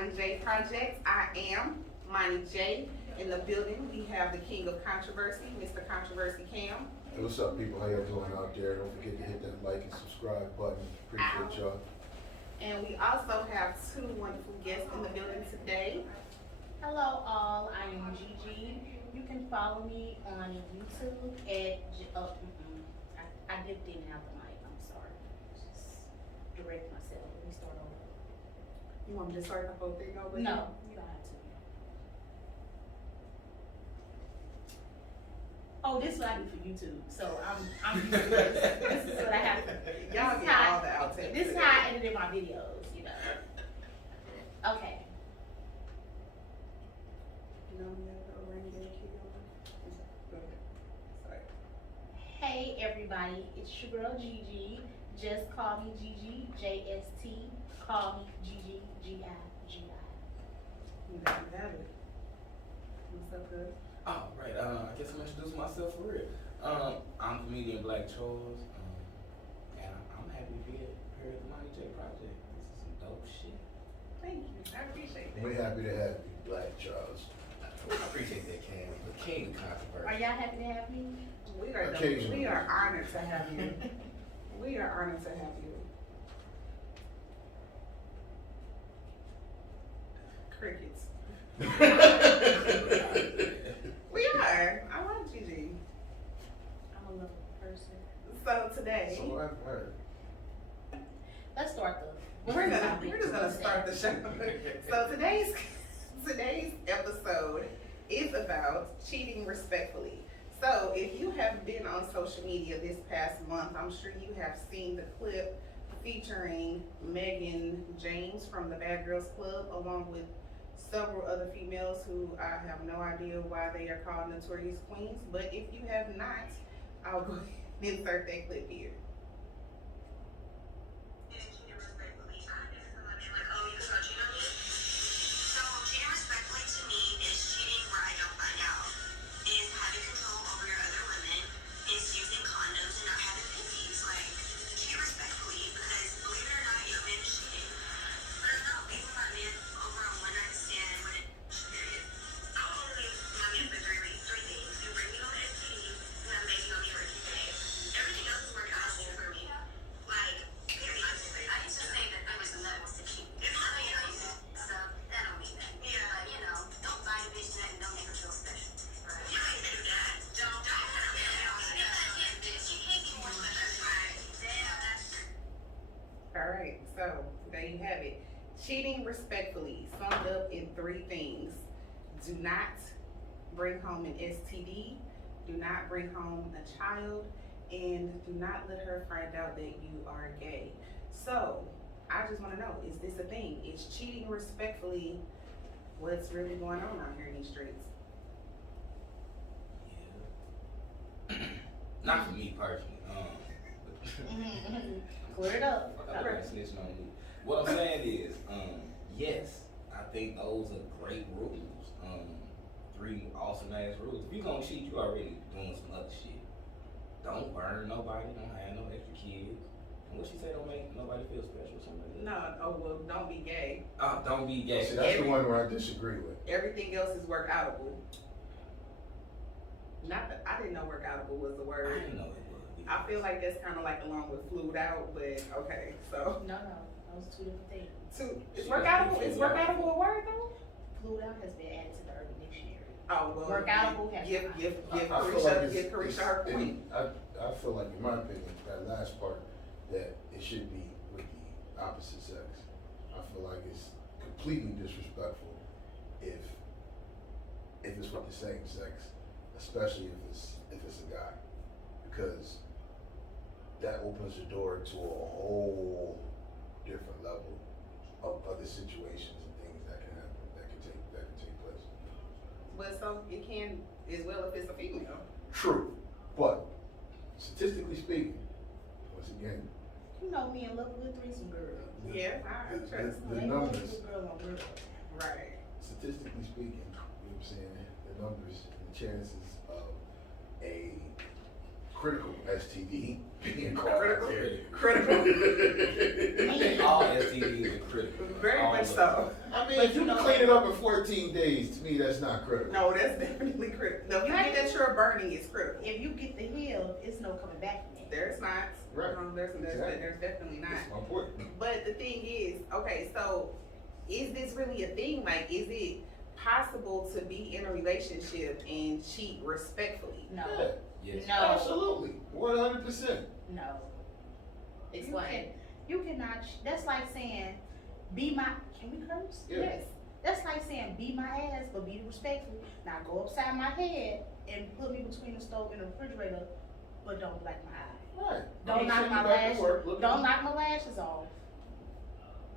Moni J project. I am Moni J. In the building, we have the king of controversy, Mr. Controversy Cam. Hey, what's up, people? How y'all doing out there? Don't forget to hit that like and subscribe button. Appreciate y'all. And we also have two wonderful guests in the building today. Hello all, I am GiGi. You can follow me on YouTube at, I didn't have the mic, I'm sorry. Just direct myself, let me start over. You want me to start the whole thing over? No, you don't have to. Oh, this is what I do for YouTube, so I'm used to this. This is what I have to. Y'all get all the outtakes. This is how I edited my videos, you know. Okay. Hey everybody, it's your girl GiGi. Just call me GiGi, JST. Call me GiGi, GiGi. You got it. What's up, good? Oh, right. I guess I'm introducing myself for real. I'm comedian Black Charles, and I'm happy to be here at the Moni J project. This is some dope shit. Thank you. I appreciate that. We're happy to have you, Black Charles. I appreciate that, Cam. The king of controversy. Are y'all happy to have me? We are honored to have you. We are honored to have you. Crickets. We are. I love GiGi. I'm a lovely person. So today, So I've heard. Let's start the. we're just gonna start the show. So today's episode is about cheating respectfully. So if you have been on social media this past month, I'm sure you have seen the clip featuring Megan James from the Bad Girls Club, along with several other females who I have no idea why they are called Notorious Queens. But if you have not, I'll go ahead and insert that clip here. Alright, so there you have it. Cheating respectfully, summed up in three things. Do not bring home an STD, do not bring home a child, and do not let her find out that you are gay. So, I just want to know, is this a thing? Is cheating respectfully what's really going on out here in these streets? Yeah. Not for me personally. Clear it up. I'm not snitching on me. What I'm saying is, yes, I think those are great rules. Three awesome ass rules. If you gonna cheat, you already doing some other shit. Don't burn nobody. Don't have no extra kids. And what she say, don't make nobody feel special or something. No, oh well, don't be gay. Oh, don't be gay. See, that's the one where I disagree with. Everything else is workoutable. Not that I didn't know workoutable was the I word. didn't know it was. I feel like that's kind of like along with flued out, but okay. So No, those two different things. is workoutable? Is workoutable a word though? Fluid out has been added to the Urban Dictionary. Oh well. Workoutable has Give I feel like Carisha her point. I feel like, in my opinion, that last part, that it should be with the opposite sex. I feel like it's completely disrespectful if it's with the same sex, especially if it's a guy, because that opens the door to a whole different level of other situations and things that can happen, that can take place. But so it can as well if it's a female. True, but statistically speaking, once again, You know me and love a good threesome girl. Yeah, I trust. the Ain't no numbers, good girl on girl. Right. statistically speaking, you know what I'm saying, the numbers, the chances of a critical STD being called out there. Critical. I think all STDs are critical. Very All much of so. them. I mean, if you can clean it up in 14 days, to me, that's not critical. No, that's definitely critical. No, if you get that you're burning, it's critical. If you get the heel, it's no coming back from it. There's not. Right. There's Exactly. definitely not. That's my point. But the thing is, okay, so is this really a thing? Like, is it possible to be in a relationship and cheat respectfully? No. Yeah, Yes. No. absolutely. 100%. No. Explain. You cannot, that's like saying, be my, can we curse? Yeah. Yes. That's like saying, be my ass, but be respectful. Now go upside my head and put me between the stove and the refrigerator, but don't black my eye. Right. Don't knock send my you back to lashes, work, look don't at knock my lashes off.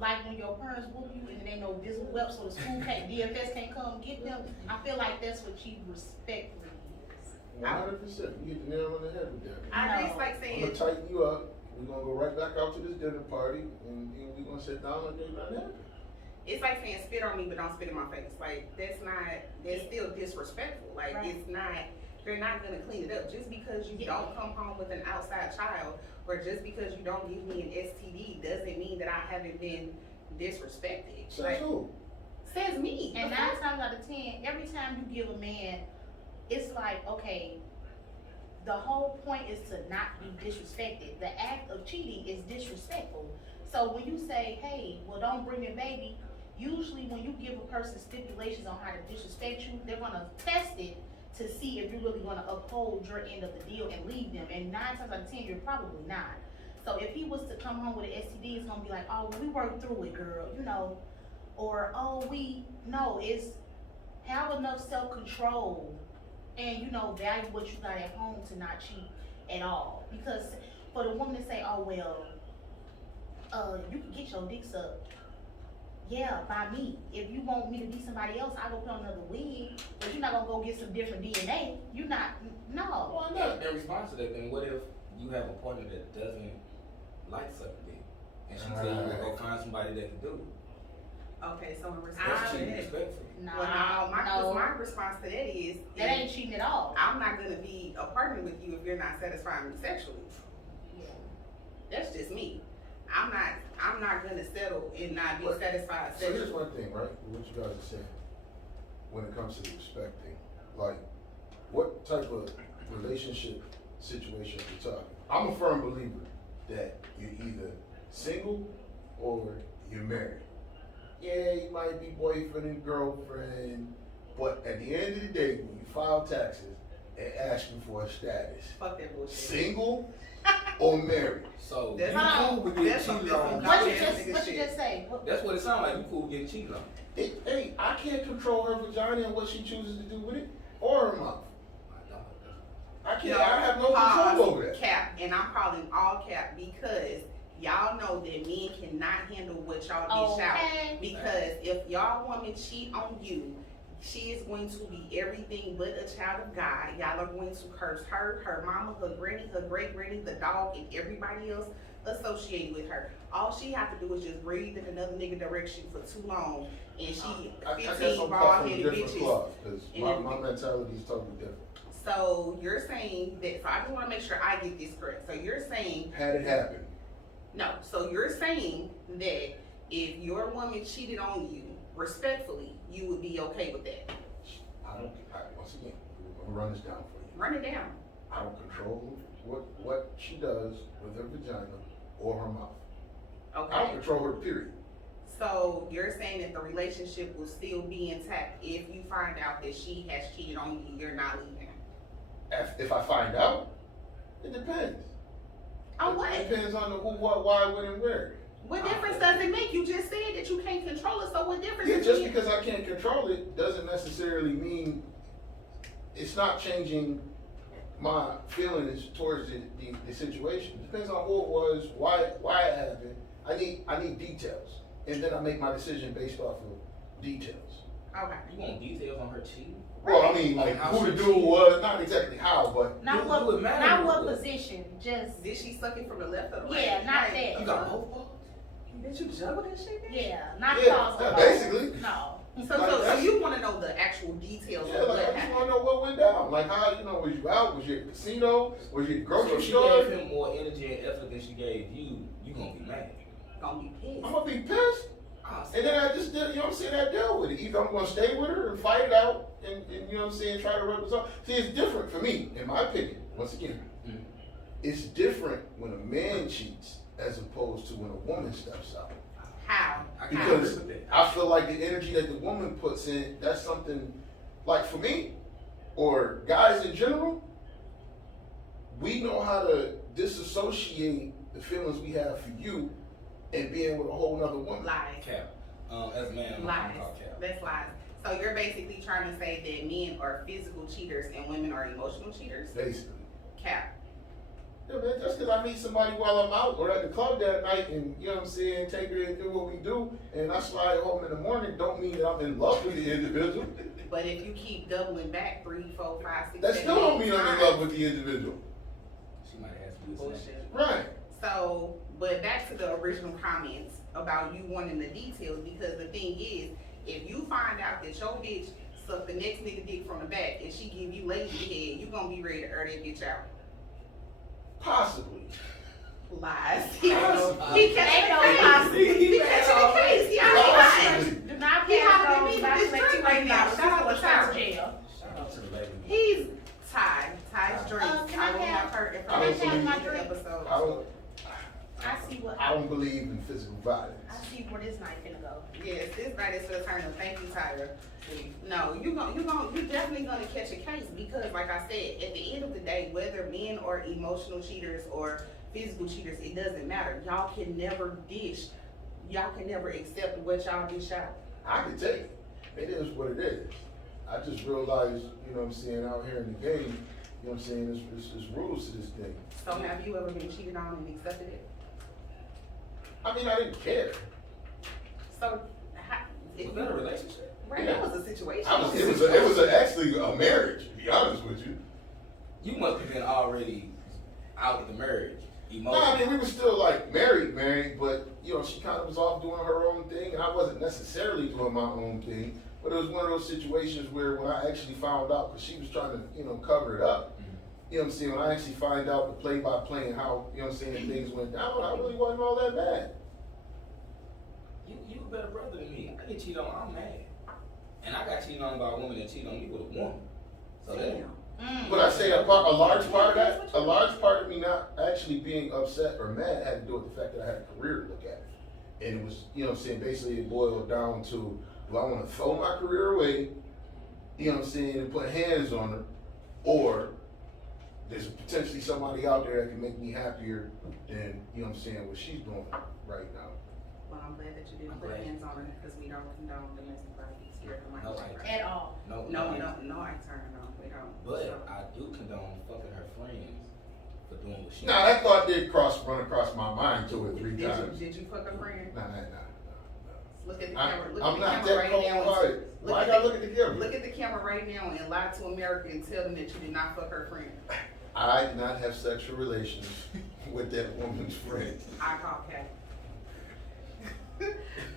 Like when your parents whoop you and there ain't no visible whelp, so the school can't, DFS can't come get them. I feel like that's what cheat respectfully is. 100%. You hit the nail on the head with that. It's like I'm saying, gonna tighten you up. We're gonna go right back out to this dinner party, and we're gonna sit down and do nothing happen. it's like saying spit on me, but don't spit in my face. Like, that's still disrespectful. Like, Right. it's not, they're not gonna clean it up. Just because you don't come home with an outside child, or just because you don't give me an STD, doesn't mean that I haven't been disrespected. Says Like, who? says me. And The 9 fuck? times out of 10, every time you give a man, it's like, okay, the whole point is to not be disrespected. The act of cheating is disrespectful. So when you say, hey, well, don't bring your baby, usually when you give a person stipulations on how to disrespect you, they're gonna test it to see if you're really gonna uphold your end of the deal and leave them. And 9 times out of 10, you're probably not. So if he was to come home with an STD, it's gonna be like, oh, well, we worked through it, girl, you know. Or, oh, it's have enough self-control and, you know, value what you got at home to not cheat at all. Because for the woman to say, oh, well, you can get your dicks up, yeah, by me. If you want me to be somebody else, I'll go put on another wig, but you're not gonna go get some different DNA. You're not, no. Why not? In response to that, then what if you have a partner that doesn't like sucking dick, and she tell you to go find somebody that can do it? Okay, so in That's response to cheating that, respectfully. well, No, my response to that is, that ain't cheating at all. I'm not gonna be a partner with you if you're not satisfying me sexually. Yeah. That's just me. I'm not gonna settle and not be But- satisfied So here's sexually. one thing, right? What you guys are saying when it comes to the respect thing. Like, what type of relationship situation are you talking? I'm a firm believer that you're either single or you're married. Yeah, you might be boyfriend and girlfriend, but at the end of the day, when you file taxes, they ask you for a status. Fuck that bullshit. Single or married. So That's you cool with getting that's cheated some on? bullshit. What you just say? What, That's what it sounds like. You cool with getting cheated on? Hey, I can't control her vagina and what she chooses to do with it, or her mouth. I can't. I have no control over that. Cap, and I'm calling all cap because y'all know that men cannot handle what y'all dish out. okay. Because if y'all woman cheat on you, she is going to be everything but a child of God. Y'all are going to curse her, her mama, her granny, her great granny, the dog, and everybody else associated with her. All she have to do is just breathe in another nigga direction for too long, and she I guess 15 I'm cut bald from a headed different bitches. cloth, because and my everything. mentality is totally different. So you're saying that, so I just wanna make sure I get this correct. So you're saying, Had it happened, no, so you're saying that if your woman cheated on you respectfully, you would be okay with that? once again, I'm gonna run this down for you. Run it down. I don't control what she does with her vagina or her mouth. I don't Okay, control her, period. so you're saying that the relationship will still be intact if you find out that she has cheated on you, you're not leaving? If I find out, it depends. On what? It depends on the who, what, why, when, and where. What difference does it make? You just said that you can't control it, so what difference Yeah, does just it make? because I can't control it doesn't necessarily mean it's not changing my feelings towards the situation. It depends on who it was, why it happened. I need details, and then I make my decision based off of details. Okay. You want details on her cheating? Well, I mean, like How who the she dude cheated? was, not exactly how, but Not Do what, it matter not what what? position, just, Did she suck it from the left or the right? yeah, not Like, that. You got both balls? Did you juggle that shit, bitch? Yeah, not Yeah, plausible. basically. No. So you want to know the actual details Yeah, of like what I just happened? want to know what went down. Like how, was you out? Was you at the casino? Was you at the So grocery if she store? gave him more energy and effort than she gave you, you gonna be mad. Gonna be pissed. I'm gonna be pissed. And then I just did, you know what I'm saying, I dealt with it. Either I'm gonna stay with her and fight it out and you know what I'm saying, try to rub this off. See, it's different for me, in my opinion, once again. It's different when a man cheats as opposed to when a woman steps out. How? Because I feel like the energy that the woman puts in, that's something, like for me, or guys in general, we know how to disassociate the feelings we have for you and being with a whole nother woman. Lies. Cap. As a man, I'm Lies. called cap. That's lies. So you're basically trying to say that men are physical cheaters and women are emotional cheaters? Basically. Cap. Yeah, man, just because I meet somebody while I'm out or at the club that night and, you know what I'm saying, take her and do what we do, and I slide home in the morning, don't mean that I'm in love with the individual. But if you keep doubling back 3, 4, 5, 6, That 7, still don't 8 mean I'm in times. love with the individual. She might have to do Bullshit. Right. So, but back to the original comments about you wanting the details, because the thing is, if you find out that your bitch sucked the next nigga dick from the back and she give you lazy head, you gonna be ready to air that bitch out. Possibly. Lies. He Ain't no case. He catching the case. He out Possibly. here. Do not He pass hollering at those me by with this drink right now. Shout out to Tyra. jail. Shout out to the lady. He's Ty's drinks. Can I I will have- have her I don't information in believe- the episode. I see what I don't believe in physical violence. I see where this night finna go. Yes, this night is for the turn up. Thank you, Tyra. No, you're definitely gonna catch a case because, like I said, at the end of the day, whether men are emotional cheaters or physical cheaters, it doesn't matter. Y'all can never dish. Y'all can never accept what y'all dish out. I can tell you, it is what it is. I just realized, you know what I'm saying, out here in the game, you know what I'm saying, there's rules to this thing. So have you ever been cheated on and accepted it? I mean, I didn't care. So, if Was that a relationship? right, Yeah. that was a situation. It was actually a marriage, to be honest with you. You must have been already out of the marriage. No, I mean, we were still like married, but you know, she kind of was off doing her own thing, and I wasn't necessarily doing my own thing. But it was one of those situations where when I actually found out, because she was trying to, you know, cover it up, you know what I'm saying, when I actually find out the play-by-play and how, you know what I'm saying, things went down, I really wasn't all that mad. You a better brother than me. I get cheated on, I'm mad. And I got cheated on by a woman that cheated on me with a woman. So that, But I say a large part of me not actually being upset or mad had to do with the fact that I had a career to look at. And it was, you know what I'm saying, basically it boiled down to, do I want to throw my career away, you know what I'm saying, and put hands on her, or there's potentially somebody out there that can make me happier than, you know what I'm saying, what she's doing right now. Well, I'm glad that you didn't put hands on her because we don't condone domestic violence here at the No, Mic Check. At all. no, No, I turn it on. We don't. But I do condone fucking her friends for doing what she Now, that thought did run across my mind 2 or 3 Did times. you fuck a friend? Nah. Look at the camera. Look I'm at not the camera that right now. cold-hearted. Why I gotta look at the camera? Look at the camera right now and lie to America and tell them that you did not fuck her friend. I did not have sexual relations with that woman's friend. I call Kat.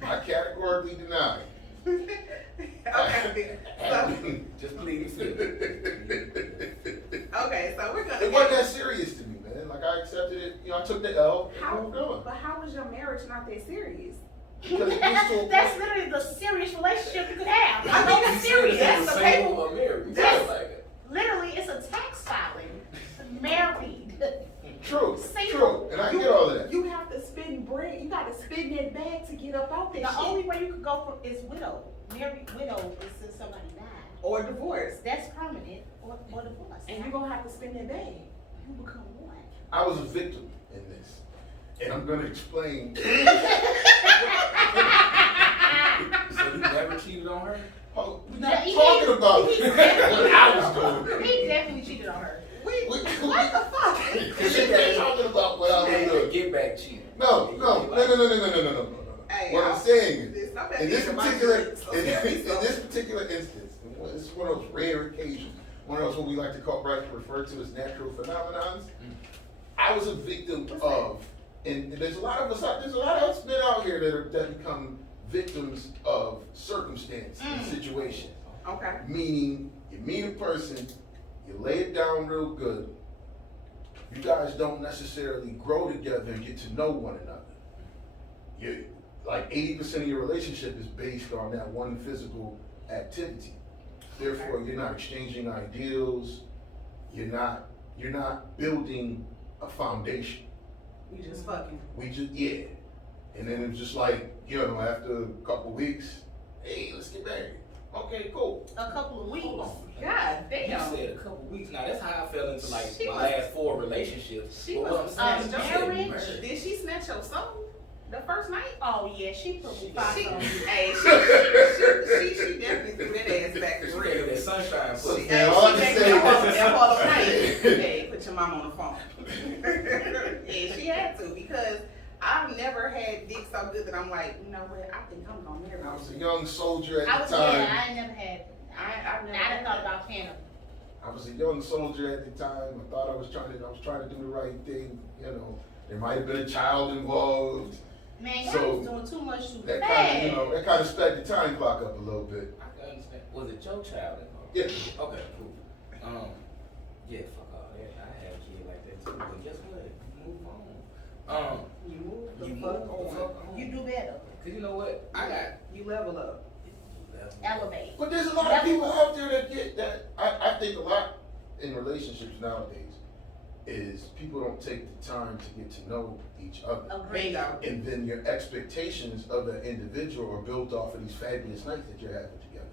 I categorically deny. Okay, so just plead the fifth. okay, so we're gonna. It wasn't that serious to me, man. Like I accepted it, you know, I took the L and moved on. But how was your marriage not that serious? Because it gets to a That's point. literally the serious relationship you could have. I mean, it's serious. That's the paper. Or married. That's- Like, Literally, it's a tax filing. Married. True, Single. and I get all of that. You have to spend bread. You got to spend that bag to get up out that The shit. only way you could go for is widow. Married widow is since somebody died. Or divorce. That's permanent or divorce. And you're gonna have to spend that bag. you become one. I was a victim in this, and I'm gonna explain. so you never cheated on her? Oh, we're Yeah, not he talking did. about He what did. I was doing. He definitely cheated on her. What the fuck? We're not talking about what I was doing. Get back cheating. No. Hey, What I'm saying is, this- I'm in this at particular, my in drink, so- this particular instance, and this is one of those rare occasions, one of those what we like to call, refer to as natural phenomenons. I was a victim of, and there's a lot of us, there's a lot of us men out here that become victims of circumstance and situation. Okay. Meaning, you meet a person, you lay it down real good, you guys don't necessarily grow together and get to know one another. You, like 80% of your relationship is based on that one physical activity. Therefore, you're not exchanging ideals, you're not building a foundation. You just fucking. We just, yeah. And then it was just like, you know, after a couple weeks, hey, let's get married. Okay, cool. A couple of weeks. Hold on. God You damn. said a couple weeks. Now that's how I fell into like She my was- last 4 relationships. She But was what I'm saying, you said marriage. marriage. Did she snatch your soul the first night? Oh yeah, she put me five She, on. hey, she definitely threw that ass back She for gave real. that sunshine She, pussy. hey, Yeah, all I she can gave say me is- that whole night. Hey, put your mom on the phone. Yeah, she had to because I've never had dick so good that I'm like, you know what? I think I'm gonna marry I was a her. young soldier I at was the time. yeah, I ain't never had. I've never I had done thought that. about paying them. I was a young soldier at the time. I thought I was trying to do the right thing. You know, there might have been a child involved. Man, y'all So, was doing too much too That fast. kind of, you know, that kind of sped the time clock up a little bit. I can understand. Was it your child involved? Yeah. Okay, cool. Yeah, fuck all that. I had a kid like that too. But guess what? Move on. You move the You fuck move the on. fuck on. You do better. Cause you know what? I got. You level up. Elevate. But there's a lot of people out there that get that. I think a lot in relationships nowadays is people don't take the time to get to know each other. Agreed. Bingo. And then your expectations of that individual are built off of these fabulous nights that you're having together.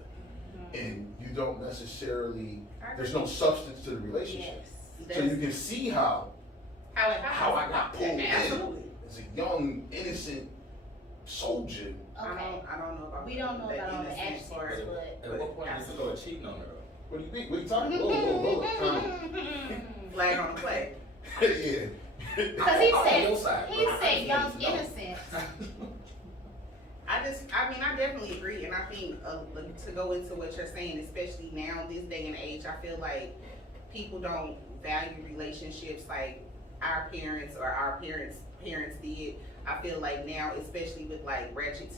And you don't necessarily, there's no substance to the relationship. Yes. So you can see how How I got pulled in Absolutely. as a young, innocent soldier. Okay. I don't know about We don't know that about all the innocent actions, part. but. At what point did you start cheating on her though? What do you mean? What are you talking about? Whoa. Flag on the play. Yeah. Cause he I'm on your said, side, he bro. said young No. innocent. I definitely agree, and I think to go into what you're saying, especially now, this day and age, I feel like people don't value relationships like our parents or our parents' did. I feel like now, especially with like ratchet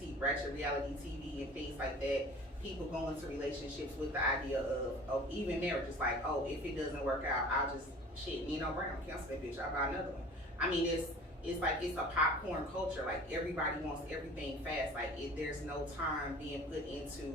reality TV and things like that, people go into relationships with the idea of even marriages, like, oh, if it doesn't work out, I'll just Nino Brown, cancel that bitch, I'll buy another one. I mean, it's like it's a popcorn culture. Like everybody wants everything fast. Like there's no time being put into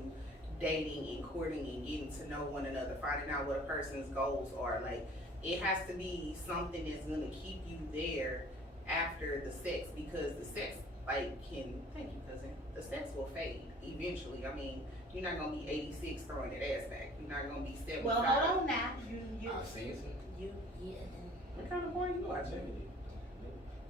dating and courting and getting to know one another, finding out what a person's goals are. Like it has to be something that's gonna keep you there after the sex, because the sex thank you cousin, the sex will fade eventually. I mean, you're not gonna be 86 throwing that ass back. You're not gonna be 75. Well, hold on now. You, I see it. yeah. What kind of boy you I watching? tell you,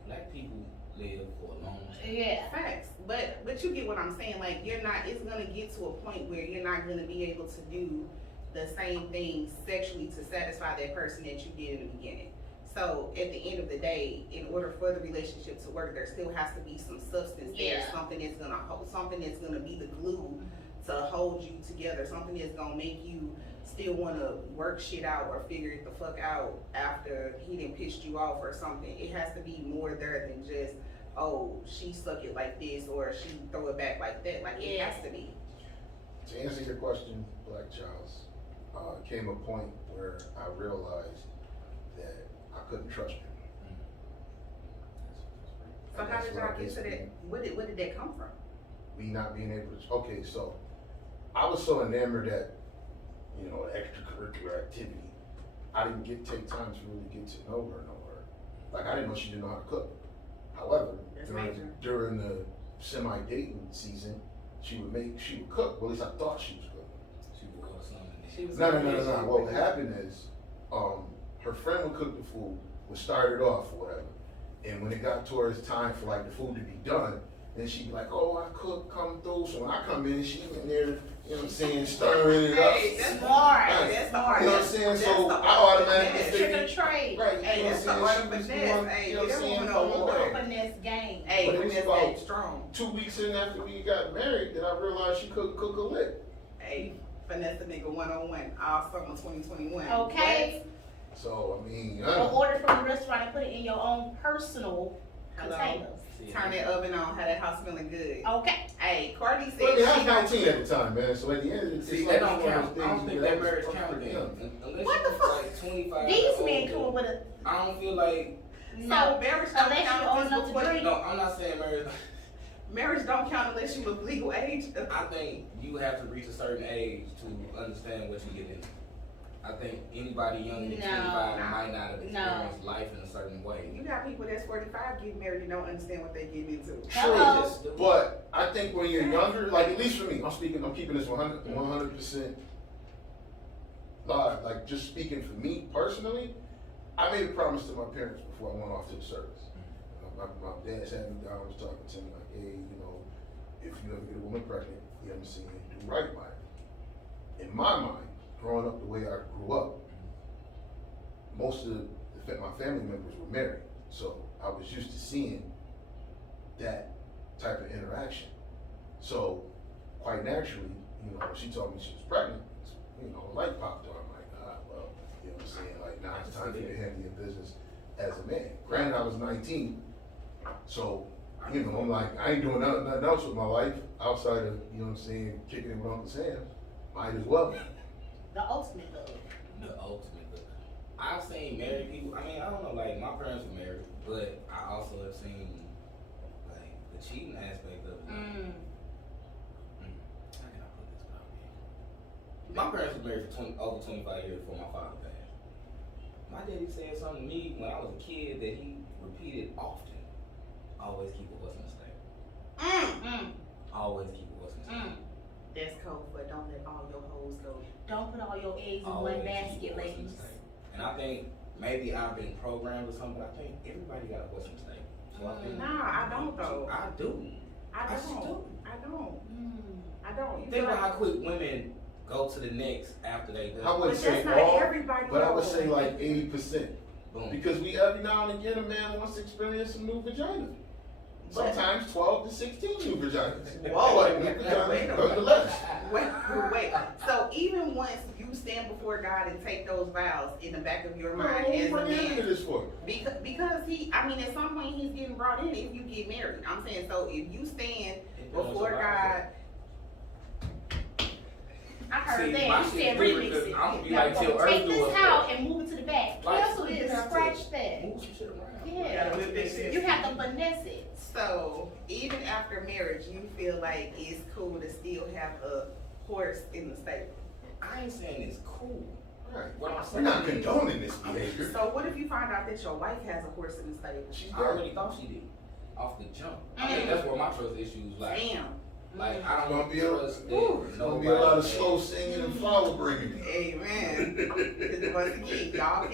black people live for a long time. Yeah. Facts, but you get what I'm saying. Like it's gonna get to a point where you're not gonna be able to do the same things sexually to satisfy that person that you did in the beginning. So at the end of the day, in order for the relationship to work, there still has to be some substance there, Yeah. something that's gonna hold, something that's gonna be the glue to hold you together, something that's gonna make you still wanna work shit out or figure it the fuck out after he done pissed you off or something. It has to be more there than just, oh, she suck it like this or she throw it back like that. Like it has to be. To answer your question, Black Charles, came a point where I realized that I couldn't trust you. So And how that's did what I y'all get to basically- that? What did that come from? Me not being able to, okay, so I was so enamored at, you know, extracurricular activity, I didn't take time to really get to know her. Like I didn't know she didn't know how to cook. However, That's major. during the semi-dating season, she would cook. Well, at least I thought she was cooking. She boiled something. She was No. What would happen is, her friend would cook the food, would start it off or whatever, and when it got towards time for like the food to be done, then she'd be like, "Oh, I cooked, come through." So when I come in, she in there, you know what I'm saying, stirring it up. Hey, that's Smart. Right. That's the art. You know what I'm saying? That's So the I art of automatically finesse. Trick or trade. Right, Hey, you know that's what the I'm art saying? of She was finesse. doing, Hey, you know what I'm that saying? woman Come on on. board. Finesse game. Hey, But it was finesse about game strong. 2 weeks in after we got married that I realized she couldn't cook a lick. Hey, finesse the nigga 101 all summer 2021. Okay. So, I mean, Or order from the restaurant and put it in your own personal Hello. containers. turn that oven on, have that house smelling good. Okay. Hey, Cardi said Well, I mean, I was she don't 19 at the time, man. So at the end of the day, See, it's that like don't one of count. those I don't things think where that was marriage fucking count pretty then. young. Unless What you the was fuck? like 25 These or men older. come with a I don't feel like, So marriage don't unless count you old if enough it's to before- drink. no, I'm not saying marriage. Marriage don't count unless you of legal age. I think you have to reach a certain age to understand what you get into. I think anybody younger than No. 25 might not have No. experienced life in a certain way. You got people that's 45 getting married and don't understand what they get into. Hello. Just do it. But I think when you're younger, like at least for me, I'm keeping this 100% live. Like just speaking for me personally, I made a promise to my parents before I went off to the service. My dad sat me down, was talking to me like, hey, you know, if you ever get a woman pregnant, you know what I'm saying, do right by her. In my mind, growing up the way I grew up, most of my family members were married. So I was used to seeing that type of interaction. So quite naturally, you know, when she told me she was pregnant, you know, a light popped on. I'm like, well, you know what I'm saying? Like, now it's time for you to handle your business as a man. Granted, I was 19, so, you know, I'm like, I ain't doing nothing else with my life outside of, you know what I'm saying, kicking it with Uncle Sam. Might as well. The ultimate love. The ultimate look. I've seen married people. I mean, I don't know. Like my parents were married, but I also have seen like the cheating aspect of it. How can I put this without being? My parents were married for over 25 years before my father passed. My daddy said something to me when I was a kid that he repeated often. Always keep a horse in the stable. Always keep a horse in the stable. That's cold, but don't let all your hoes go. Don't put all your eggs in Always one keep a basket, horse in the ladies. stable. And I think maybe I've been programmed or something, but I think everybody got a horse in the stable. So I think Nah, I don't though. I do. I I still don't. do. I don't. Mm. I don't. You Think feel about how like, quick women go to the next after they I done. wouldn't But say that's not all, everybody, but I would though. say like 80%. Boom. Because we every now and again a man wants to experience some new vagina. But- Sometimes 12 to 16 new vaginas. Whoa, But new wait a vaginas minute. nonetheless. wait. So even once you stand before God and take those vows in the back of your mind What as a are you into man, this for? because at some point he's getting brought in if you get married. I'm saying, so if you stand before God, I heard See, that. my You shit said different remix 'cause it. I'm gonna be Now, like Till take Earth this do us out that. and move it to the back. Like, Cancel this, yeah. scratch that. Move some shit around. Yeah. whip that shit. You have to finesse it. so even after marriage, you feel like it's cool to still have a horse in the stable. I ain't saying it's cool. Right. What I'm We're saying not is- condoning this behavior. So what if you find out that your wife has a horse in the stable? She's I dead. already thought she did. Off the jump. I think that's where my trust issues like. Damn. Like Mm. I It's don't gonna be trust that It's gonna be a lot of nobody- slow singing and flower bringing. Amen. Because once again, y'all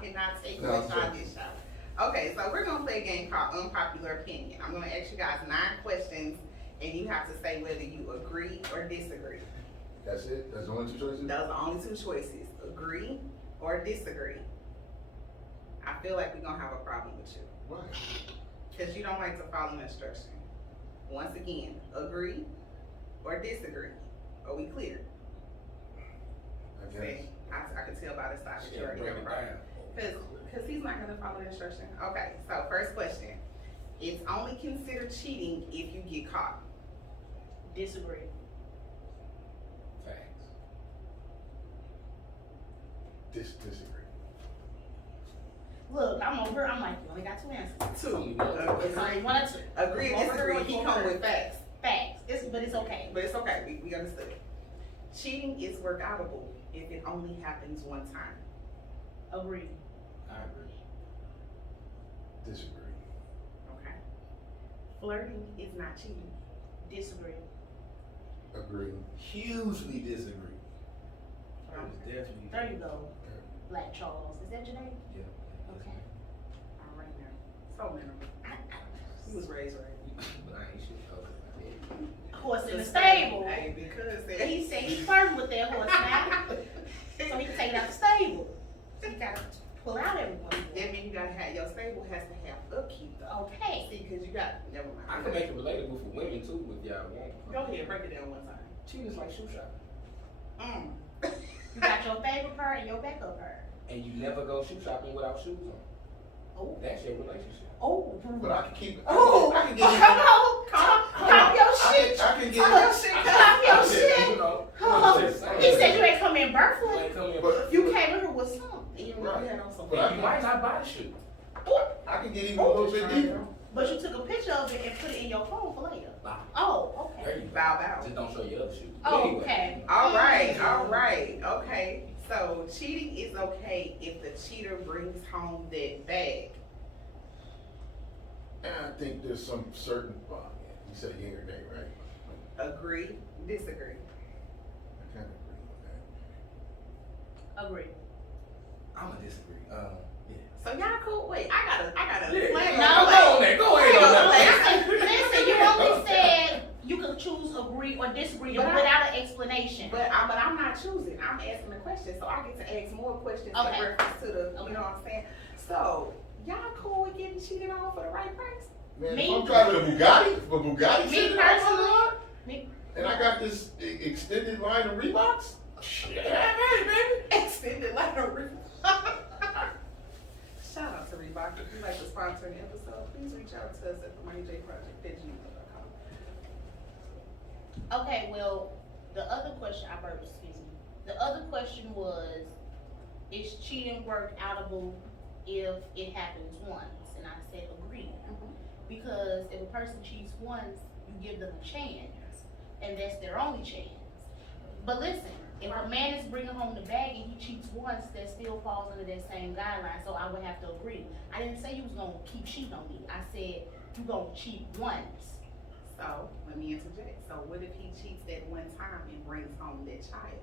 cannot take No, much I'm on this show. Okay, so we're gonna play a game called Unpopular Opinion. I'm gonna ask you guys 9 questions, and you have to say whether you agree or disagree. That's it? That's the only 2 choices? Those are the only 2 choices: agree or disagree. I feel like we're gonna have a problem with you Right. because you don't like to follow instruction. Once again, agree or disagree. Are we clear? I guess. See, I can tell by the side that you Yeah, already break have a it problem. down. Because he's not gonna follow the instruction. Okay, so first question. It's only considered cheating if you get caught. Disagree. Facts. Disagree. Look, I'm over. I'm like, you only got 2 answers. 2. It's only 1 or 2. Agree or disagree. He come with facts. Facts. But it's okay. But it's okay, we understood. Cheating is workoutable if it only happens one time. Agree. I agree. Disagree. Okay. Flirting is not cheating. Disagree. Agree. Hugely disagree. I was definitely. There you go. Black Charles. Is that your name? Yeah. Okay. All right now. So minimal. He was raised right. But I ain't shit. Okay. Horse in the stable. Hey, because He said he's flirting with that horse now. So he can take it out the stable. So you gotta pull out every once in a That while. means you gotta have, your stable has to have upkeep though. Okay. See, cause you got, never mind. I can make it relatable for women too, if y'all want. Go ahead, break it down one time. Cheating is like shoe shopping, You got your favorite pair and your backup pair. and you never go shoe shopping without shoes on. Oh. That's your relationship. Oh. But I can keep. Oh. I can get even. Come on. Calm your shit. I can get. Calm your shit. Calm your shit. You know, He said you ain't come in birth you with. ain't come here. But You came in here with something. You Right. had on some But You might not buy the shoe. I can get even a little bit deeper. But you took a picture of it and put it in your phone for later. Nah. Oh, There okay. you go. bow bow. Just don't show your other shoe. Oh, Anyway. okay. All right, okay. So cheating is okay if the cheater brings home that bag. And I think there's some certain. Well, yeah, you said yay or nay, right? Agree, disagree. I kind of agree with that. Agree. I'm gonna disagree. Yeah. So y'all cool? Wait, I gotta Yeah. flag No, on Go that. on there. Go ahead on that. Listen, you only said you could choose agree or disagree But I- without an explanation. But I'm not choosing. I'm asking a question, so I get to ask more questions Okay. in reference to the, you know what I'm saying? So y'all cool with getting cheated on for the right price? Man, Me- if I'm driving a Bugatti, if a Bugatti Me sitting out personally- my lot, me- and I got this extended line of Reeboks, shit, hey, baby. Extended like a Shout out to Reebok. If you'd like to sponsor an episode, please reach out to us at the Moni J Project at gmail.com. Okay, well, the other question, excuse me. The other question was, is cheating work outable if it happens once? And I said agree. Because if a person cheats once, you give them a chance, and that's their only chance. But listen, if a man is bringing home the bag and he cheats once, that still falls under that same guideline, so I would have to agree. I didn't say you was gonna keep cheating on me. I said you gonna cheat once. So let me interject. So what if he cheats that one time and brings home that child?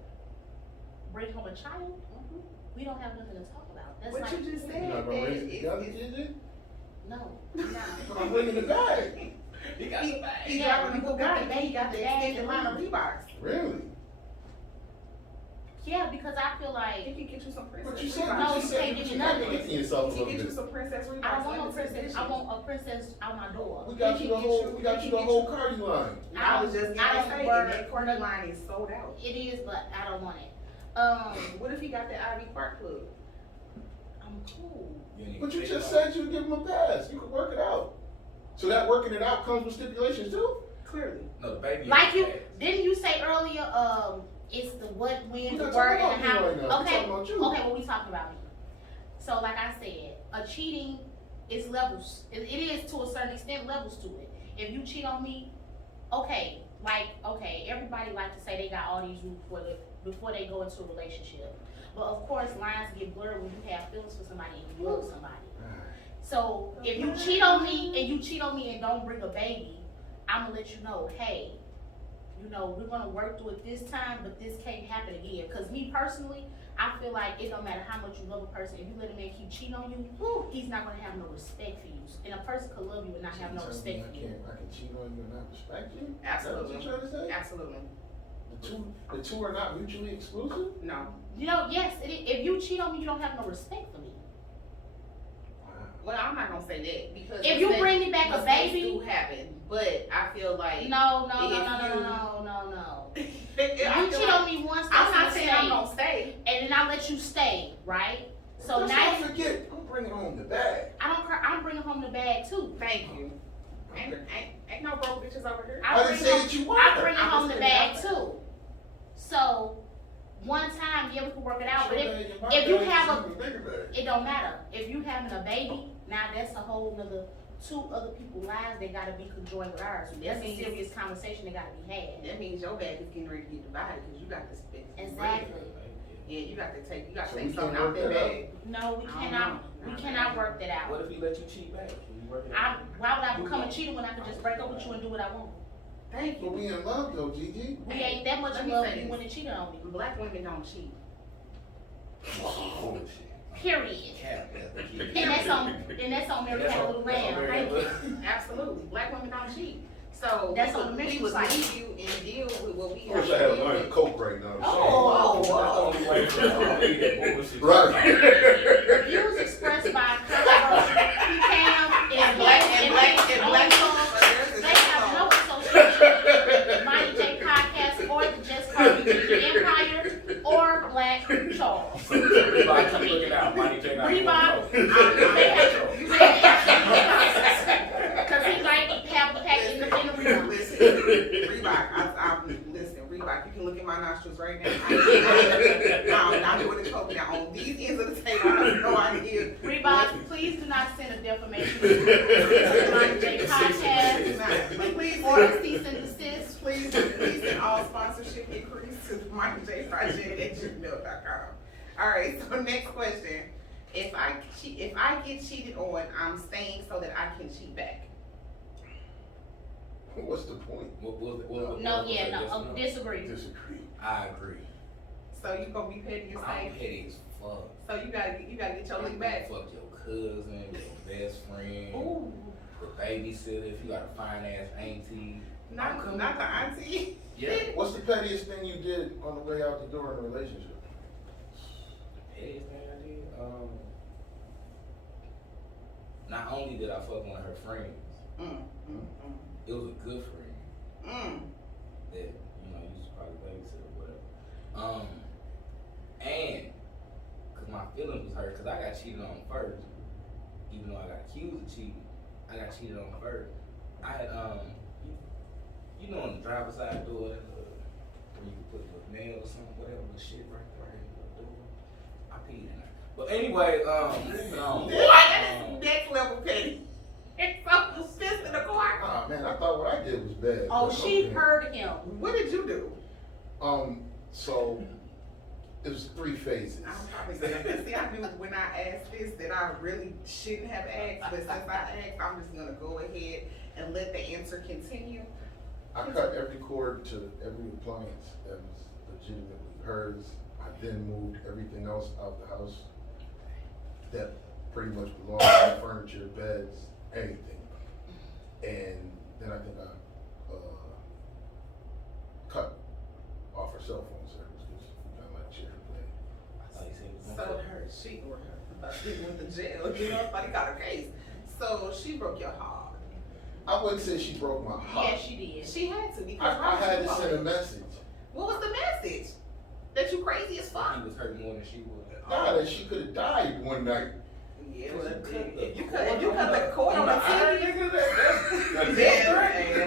Bring home a child? We don't have nothing to talk about. That's What like, you just You said. not gonna raise it that together, it's- Gigi? no, I'm not. I'm bringing the bag. You got the bag. He Yeah, got the but Bugatti, the he got the bag extended line of Reeboks. Really? Yeah, because I feel He like can get you some princess But you said, Reeboks. No, you you said can't you give me got to nothing. get yourself a He little can get you bit. some princess Reeboks. I don't want no limited princess. edition. I want a princess out my door. We got He you the can get whole, you- we got he you can the get whole you- Cardi line. I was just I gonna don't say, work- that Cardi line is sold out. It is, but I don't want it. What if he got the Ivy Park Club? I'm cool. But you just said you'd give him a pass. You could work it out. So that working it out comes with stipulations too? Clearly. No, the baby. Like you, ain't fast. didn't you say earlier? It's the what, when, We're the not word, talking and about how. me right now. We're Okay, talking about you. okay. Well, we talking about me. So, like I said, a cheating is levels. It is to a certain extent levels to it. If you cheat on me, okay, everybody like to say they got all these rules before they go into a relationship. But of course, lines get blurred when you have feelings for somebody and you love somebody. So if you cheat on me and don't bring a baby, I'm gonna let you know, hey, you know, we're gonna work through it this time, but this can't happen again. Cause me personally, I feel like it don't matter how much you love a person, if you let a man keep cheating on you, he's not gonna have no respect for you. And a person could love you and not have no respect for you. I can cheat on you and not respect you? Absolutely. Is that what you're trying to say? Absolutely. The two are not mutually exclusive? No. You know, yes, if you cheat on me, you don't have no respect for me. Wow. Well, I'm not gonna say that because If you bring me back a mistakes baby, do happen, but I feel like no. I If you feel cheat like- on me once, I'm that's not a saying I'm mistake. gonna stay. And then I let you stay, right? So Let's now not forget, I'm bringing home the bag. I'm bringing home the bag too. Thank you. Ain't no broke bitches over here. I didn't say that you were. I'm bringing I'm home just the putting it bag out there. too. So one time, yeah, we can work it out. But Your bag and my if you bag have is a- even bigger bag. it don't matter. If you having a baby, now that's a whole nother 2 other people's lives that gotta be conjoined with ours. That's a serious conversation that gotta be had. That means your bag is getting ready to get divided because you got to spend. Exactly. Yeah, you got to take So we something can't out work that that out. bag. No, we I don't cannot. know. We cannot work that out. What if he let you cheat back? Will you work it out? Why would I become a cheater when I could just break up with you and do what I want? Thank But you. we in love though, Gigi. We ain't that much Let in me love say when you this. went and cheated on me. Black women don't cheat. Bullshit. Period. Cap, that's the key. And that's on Mary That's Had a on- Little that's on Lamb. Mary Thank Had a you. Little- Absolutely. Black women don't cheat. So That's we on the would mental leave side. you and deal with what we I have wish to I had a deal line of with. coke right now. Oh. That's the only way for us to be that bullshit. Right. Views expressed by Cam and Black They have no association. Moni J Podcast or the Just Call Me GiGi Empire or Black Charles. Reebok, keep looking out. Moni J not Reebok. doing no. They have, You nostrils right now. I'm not doing the coke now. On these ends of the table, I have no idea. Reeboks, please do not send a defamation to the Moni J podcast. But please, Or a cease and desist. please send all sponsorship inquiries to the MoniJProject@gmail.com. All right, so next question. If I get cheated on, I'm staying so that I can cheat back. What's the point? Disagree. Disagree. I agree. So you gonna be petty and I'm say, petty as fuck. so you gotta get your lick back. Fuck your cousin, your best friend, Ooh. the babysitter, if you got a fine ass auntie. Not the auntie. Yeah. What's the pettiest thing you did on the way out the door in a relationship? Pettiest thing I did? Not only did I fuck one of her friends, it was a good friend that, you know, used to probably babysit or whatever. And, cause my feelings was hurt, cause I got cheated on first. Even though I got accused of cheating, I got cheated on first. I had, you know, on the driver's side door, where you can put the nail or something, whatever, the shit right there, in the door. I peed in there. But anyway, moving on. That is next level petty. It's so fist in the car. Ah man, I thought what I did was bad. Oh, but she okay. heard him. What did you do? So it was 3 phases. I'm probably gonna see. I knew when I asked this that I really shouldn't have asked, but since I asked, I'm just gonna go ahead and let the answer continue. I cut every cord to every appliance that was legitimately hers. I then moved everything else out the house that pretty much belonged to furniture, beds, anything. And then I think I cut off her cell phone service because I like share her play. I thought you said it was So gonna her, she went to jail. You know, somebody got her case. So she broke your heart. I wouldn't say she broke my heart. Yeah, she did. She had to because I had to send a message. What was the message? That you crazy as fuck. He was hurt more than she was. Nah, that she could have died one night. Yeah, Well, if if you cut the cord on the TV,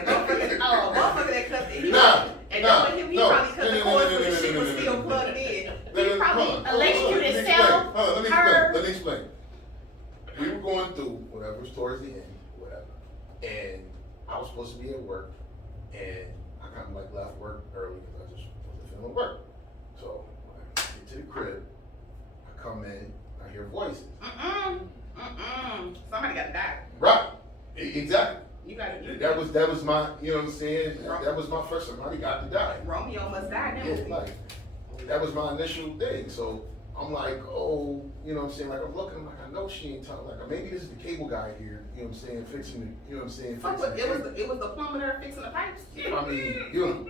motherfucker that cut the and knowing him, he probably cut the cord so the shit was still plugged in. He probably electrocuted himself. Let me explain. We were going through whatever was towards the end, whatever, and I was supposed to be at work, and I kind of like left work early because I just wasn't feeling work. So when I get to the crib, I come in, I hear voices. Somebody got to die. Right. Exactly. You got to. That was my, you know what I'm saying? That was my first. Somebody got to die. Romeo must die now. Yeah, like that was my initial thing. So I'm like, oh, you know what I'm saying? Like I'm looking, I'm like, I know she ain't talking. Like maybe this is the cable guy here. You know what I'm saying? Fixing the, you know what I'm saying? Fuck, Fixing the it was the plumber there fixing the pipes. I mean, you know.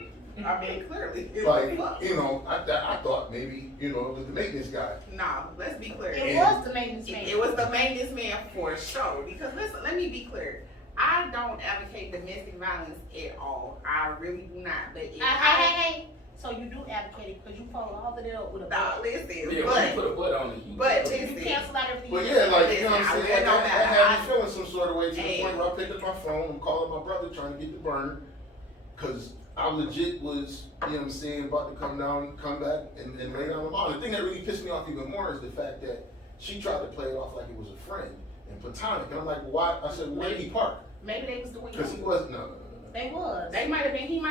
I mean, clearly. Like, you know, I thought maybe, you know, it was the maintenance guy. No, let's be clear. It was the maintenance man. It was the maintenance man for sure. Because listen, let me be clear. I don't advocate domestic violence at all. I really do not. But if Hey. So you do advocate it because you follow all of that up with a nah, butt. listen, Yeah, when you put a butt on it. but You listen, cancel out everything. But yeah, like, you know what I'm Listen, saying? it don't Like, I matter. had me feeling some sort of way to the Hey. point where I picked up my phone, I'm calling my brother trying to get the burn. Cause I legit was, you know what I'm saying, about to come back and lay down the law. The thing that really pissed me off even more is the fact that she tried to play it off like it was a friend and platonic. And I'm like, why? I said, where did he park? maybe they was doing Cause he wasn't, no. They was. He might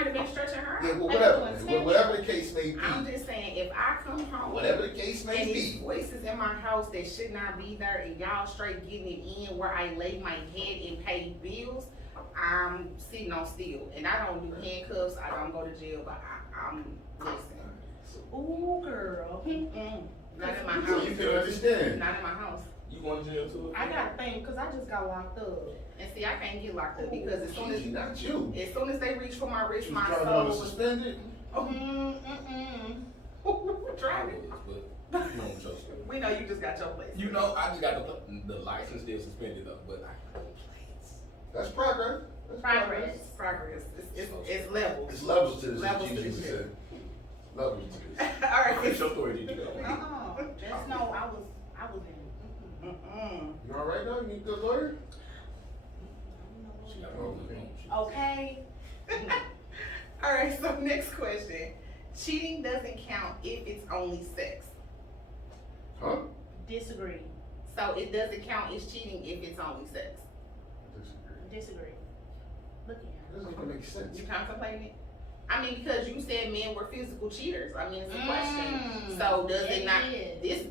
have been stretching her Yeah, out. well, They whatever, was doing man. Whatever the case may be, I'm just saying, if I come home whatever the case may and these be. voices in my house that should not be there and y'all straight getting it in where I lay my head and pay bills, I'm sitting on steel. And I don't do handcuffs, I don't go to jail, but I'm listening. Ooh, girl. Not in my So house. you can understand. Not in my house. You going to jail too? I got a thing because I just got locked up. And see, I can't get locked up because as soon Not you. as they reach for my wrist, She my was trying soul to was suspended. driving. But you don't trust me. We know you just got your place. You know, I just got the license still suspended though, but I got no plates. That's progress. That's Progress. It's levels. It's levels to this. Levels as to Gigi this said. Levels to this. All right. What's your story, Gigi? Just know I was in. You all right now? You need a good lawyer? She got no Okay. All right. So next question: Cheating doesn't count if it's only sex. Huh? Disagree. So it doesn't count as cheating if it's only sex. Disagree. Look at him. Doesn't even make sense. You contemplating it? I mean, because you said men were physical cheaters. I mean, it's a question. So does it not?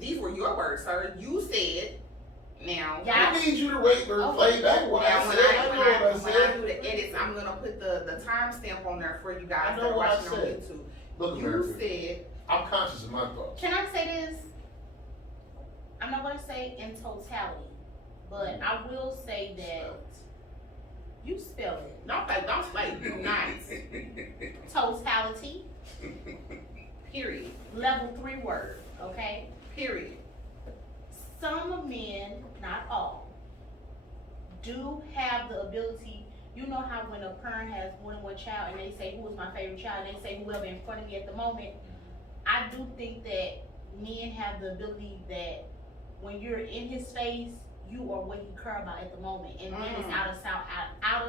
These were your words, sir. You said. Now, Yeah. I need you to wait or play back what now I when said. I, I know when I, what I when I said. do the edits, I'm gonna put the timestamp on there for you guys I know that are what I watching on said. YouTube. Look, You America, said I'm conscious of my thoughts. Can I say this? I'm not gonna say in totality, but I will say that you spell it. don't like do not. Totality, Period. level 3 word, okay? Period. Some men, not all, do have the ability. You know how when a parent has more than one child and they say, who is my favorite child, and they say whoever in front of me at the moment, I do think that men have the ability that when you're in his face, you are what he care about at the moment, and then it's out of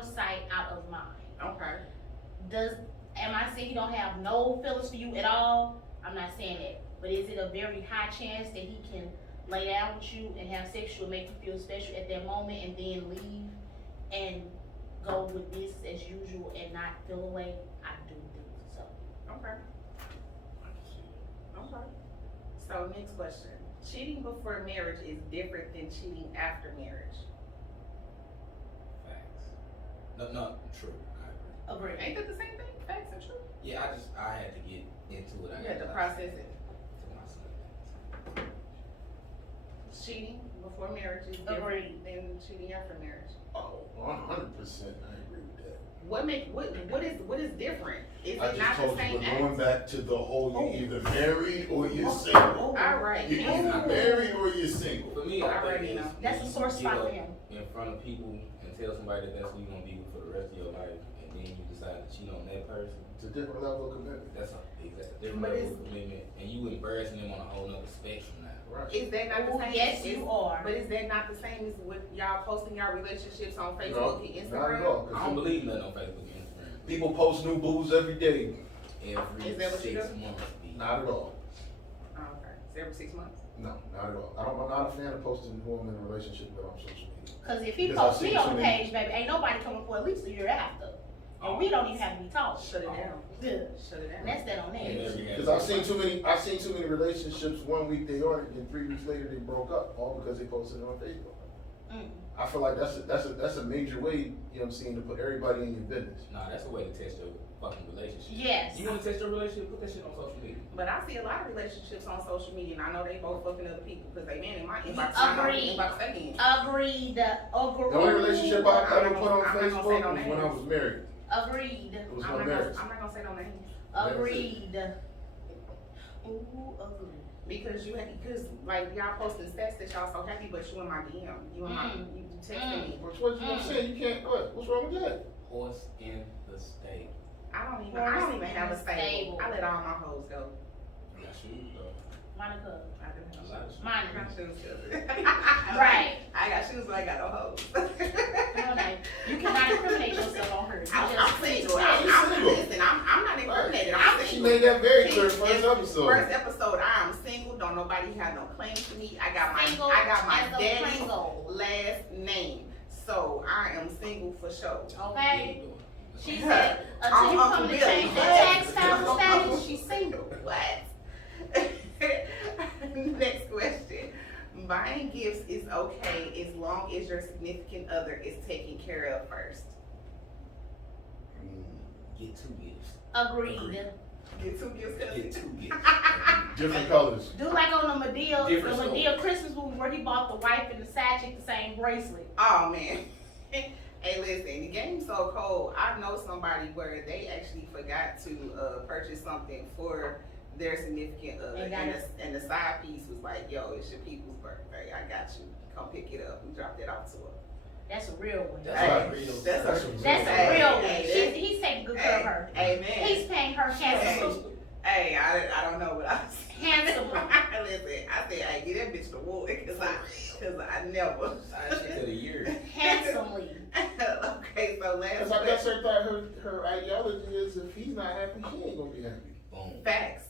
sight, out of mind. Okay. Am I saying he don't have no feelings for you at all? I'm not saying that, but is it a very high chance that he can lay down with you and have sex and make you feel special at that moment, and then leave and go with business as usual and not feel away? I do think so. Okay. Okay. So next question. Cheating before marriage is different than cheating after marriage. Facts. No, true. I agree. Agree. Ain't that the same thing? Facts and truth. Yeah, I had to get into it. You had to process it. To myself. Cheating before marriage is Agreed. different than cheating after marriage. Oh, 100%. I agree with that. What is different? Is I it just not the told you same we're going act? back to the whole you're either married or you're single. All right. You're either married or you're single. For me, I I already think know. That's a when sore you spot get for up him. in front of people and tell somebody that that's who you're gonna be with for the rest of your life, and then you decide to cheat on that person. It's a different level of commitment. That's a different But level of commitment, and you embarrassing them on a whole nother spectrum now. Right. Is that not the Oh, same? yes, you are. But is that not the same as what y'all posting y'all relationships on Facebook and Instagram? Not at all. I don't believe nothing on Facebook and Instagram. People post new booze every day. Every Is that what you 6 do? months. Not at all. Oh, okay. It's every 6 months. No, not at all. I'm not a fan of posting who I'm in a relationship with on social media. Cause if he Because posts I see me on too the many- page, baby, ain't nobody coming for at least a year after. And we don't even have to be talking. Shut it down. Good. Shut it down. And that's that on there. Because I've seen too many relationships. 1 week they on it, and 3 weeks later they broke up, all because they posted it on Facebook. Mm. I feel like that's a major way, you know what I'm saying, to put everybody in your business. Nah, that's a way to test your fucking relationship. Yes. You wanna test your relationship? Put that shit on social media. But I see a lot of relationships on social media, and I know they both fucking other people because they man in my inbox. Agreed. Inbox again. Agreed. The only relationship I ever put on I'm not gonna say Facebook no was when I names. was married. Agreed. It was I'm my not marriage. gonna say no names Agreed. Ooh, agreed. because like y'all posting stats that y'all so happy, but you in my DM, you in my you texting me. What you gonna say? You can't. What's wrong with that? Horse in the stable. I don't even have a stable. I let all my hoes go. You got shoes though. Monica. I do A have lot of shoes. shoes. I got shoes too. Right. I got shoes, but I got no hoes. No, no. You cannot incriminate yourself on her. You I'm just- single. single. Listen, I'm not incriminated. I'm She single. made that very clear first episode. First episode, I am single. Don't nobody have no claims to me. I got my Single daddy's as a Pringle. last name, so I am single for sure. Okay. What She you said, until you come to change the textile status, she's single. What? Next question. Buying gifts is okay as long as your significant other is taken care of first. Get 2 gifts. Agreed. Get 2 gifts. Get 2 gifts. Different colors. Do like on the Medea Different Christmas movie where he bought the wife and the side chick the same bracelet. Oh man. Hey, listen, the game's so cold. I know somebody where they actually forgot to purchase something for their significant other, and the side piece was like, "Yo, it's your people's birthday. I got you. Come pick it up." We dropped that off to her. That's a real one. That's Hey, not real. that's a real one. Hey, He's taking good care of her. Hey, man. He's paying her handsomely. Hey, I don't know what I was Handsomely. Listen, I said, "Hey, get that bitch the wood," because I never. Side chick of the year. Handsomely. Okay, so last Because I guess her ideology is if he's not happy, she ain't gonna be happy. Boom. Facts.